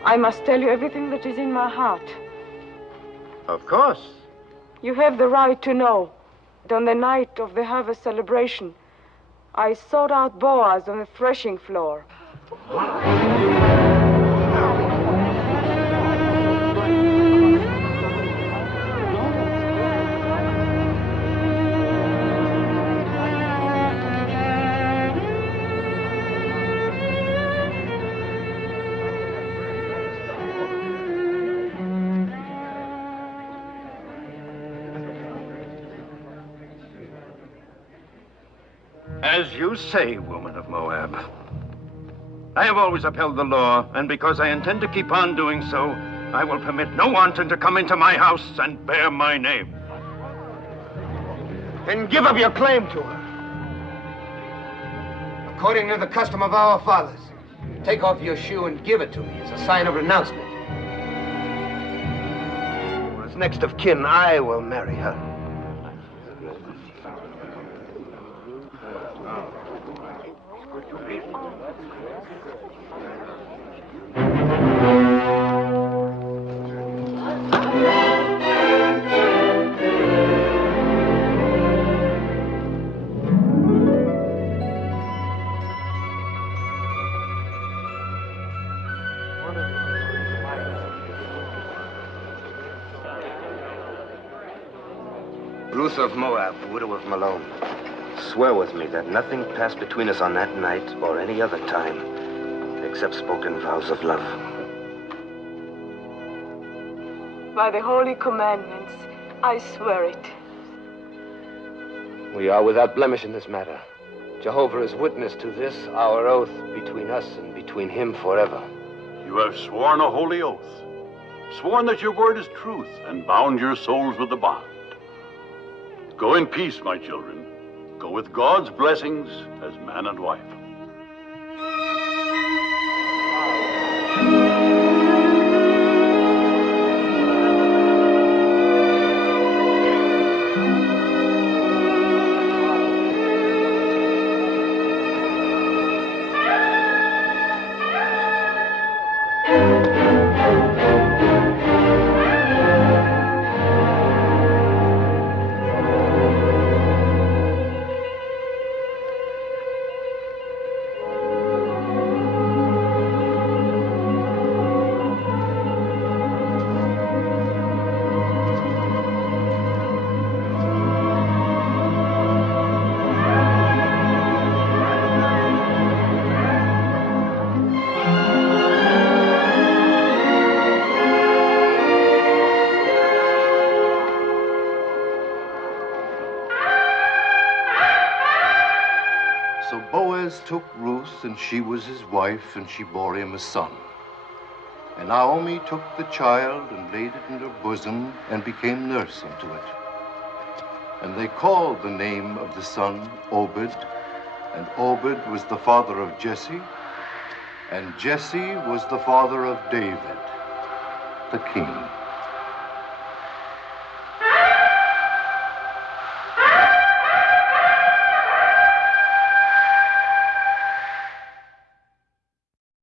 I must tell you everything that is in my heart. Of course. You have the right to know that on the night of the harvest celebration, I sought out Boaz on the threshing floor. As you say, woman of Moab. I have always upheld the law, and because I intend to keep on doing so, I will permit no wanton to come into my house and bear my name. Then give up your claim to her. According to the custom of our fathers, take off your shoe and give it to me as a sign of renouncement. As next of kin, I will marry her. Ruth of Moab, widow of Malone, swear with me that nothing passed between us on that night or any other time except spoken vows of love. By the holy commandments, I swear it. We are without blemish in this matter. Jehovah is witness to this, our oath between us and between him forever. You have sworn a holy oath, sworn that your word is truth, and bound your souls with the bond. Go in peace, my children. Go with God's blessings as man and wife. So Boaz took Ruth, and she was his wife, and she bore him a son. And Naomi took the child and laid it in her bosom and became nurse unto it. And they called the name of the son Obed, and Obed was the father of Jesse, and Jesse was the father of David, the king.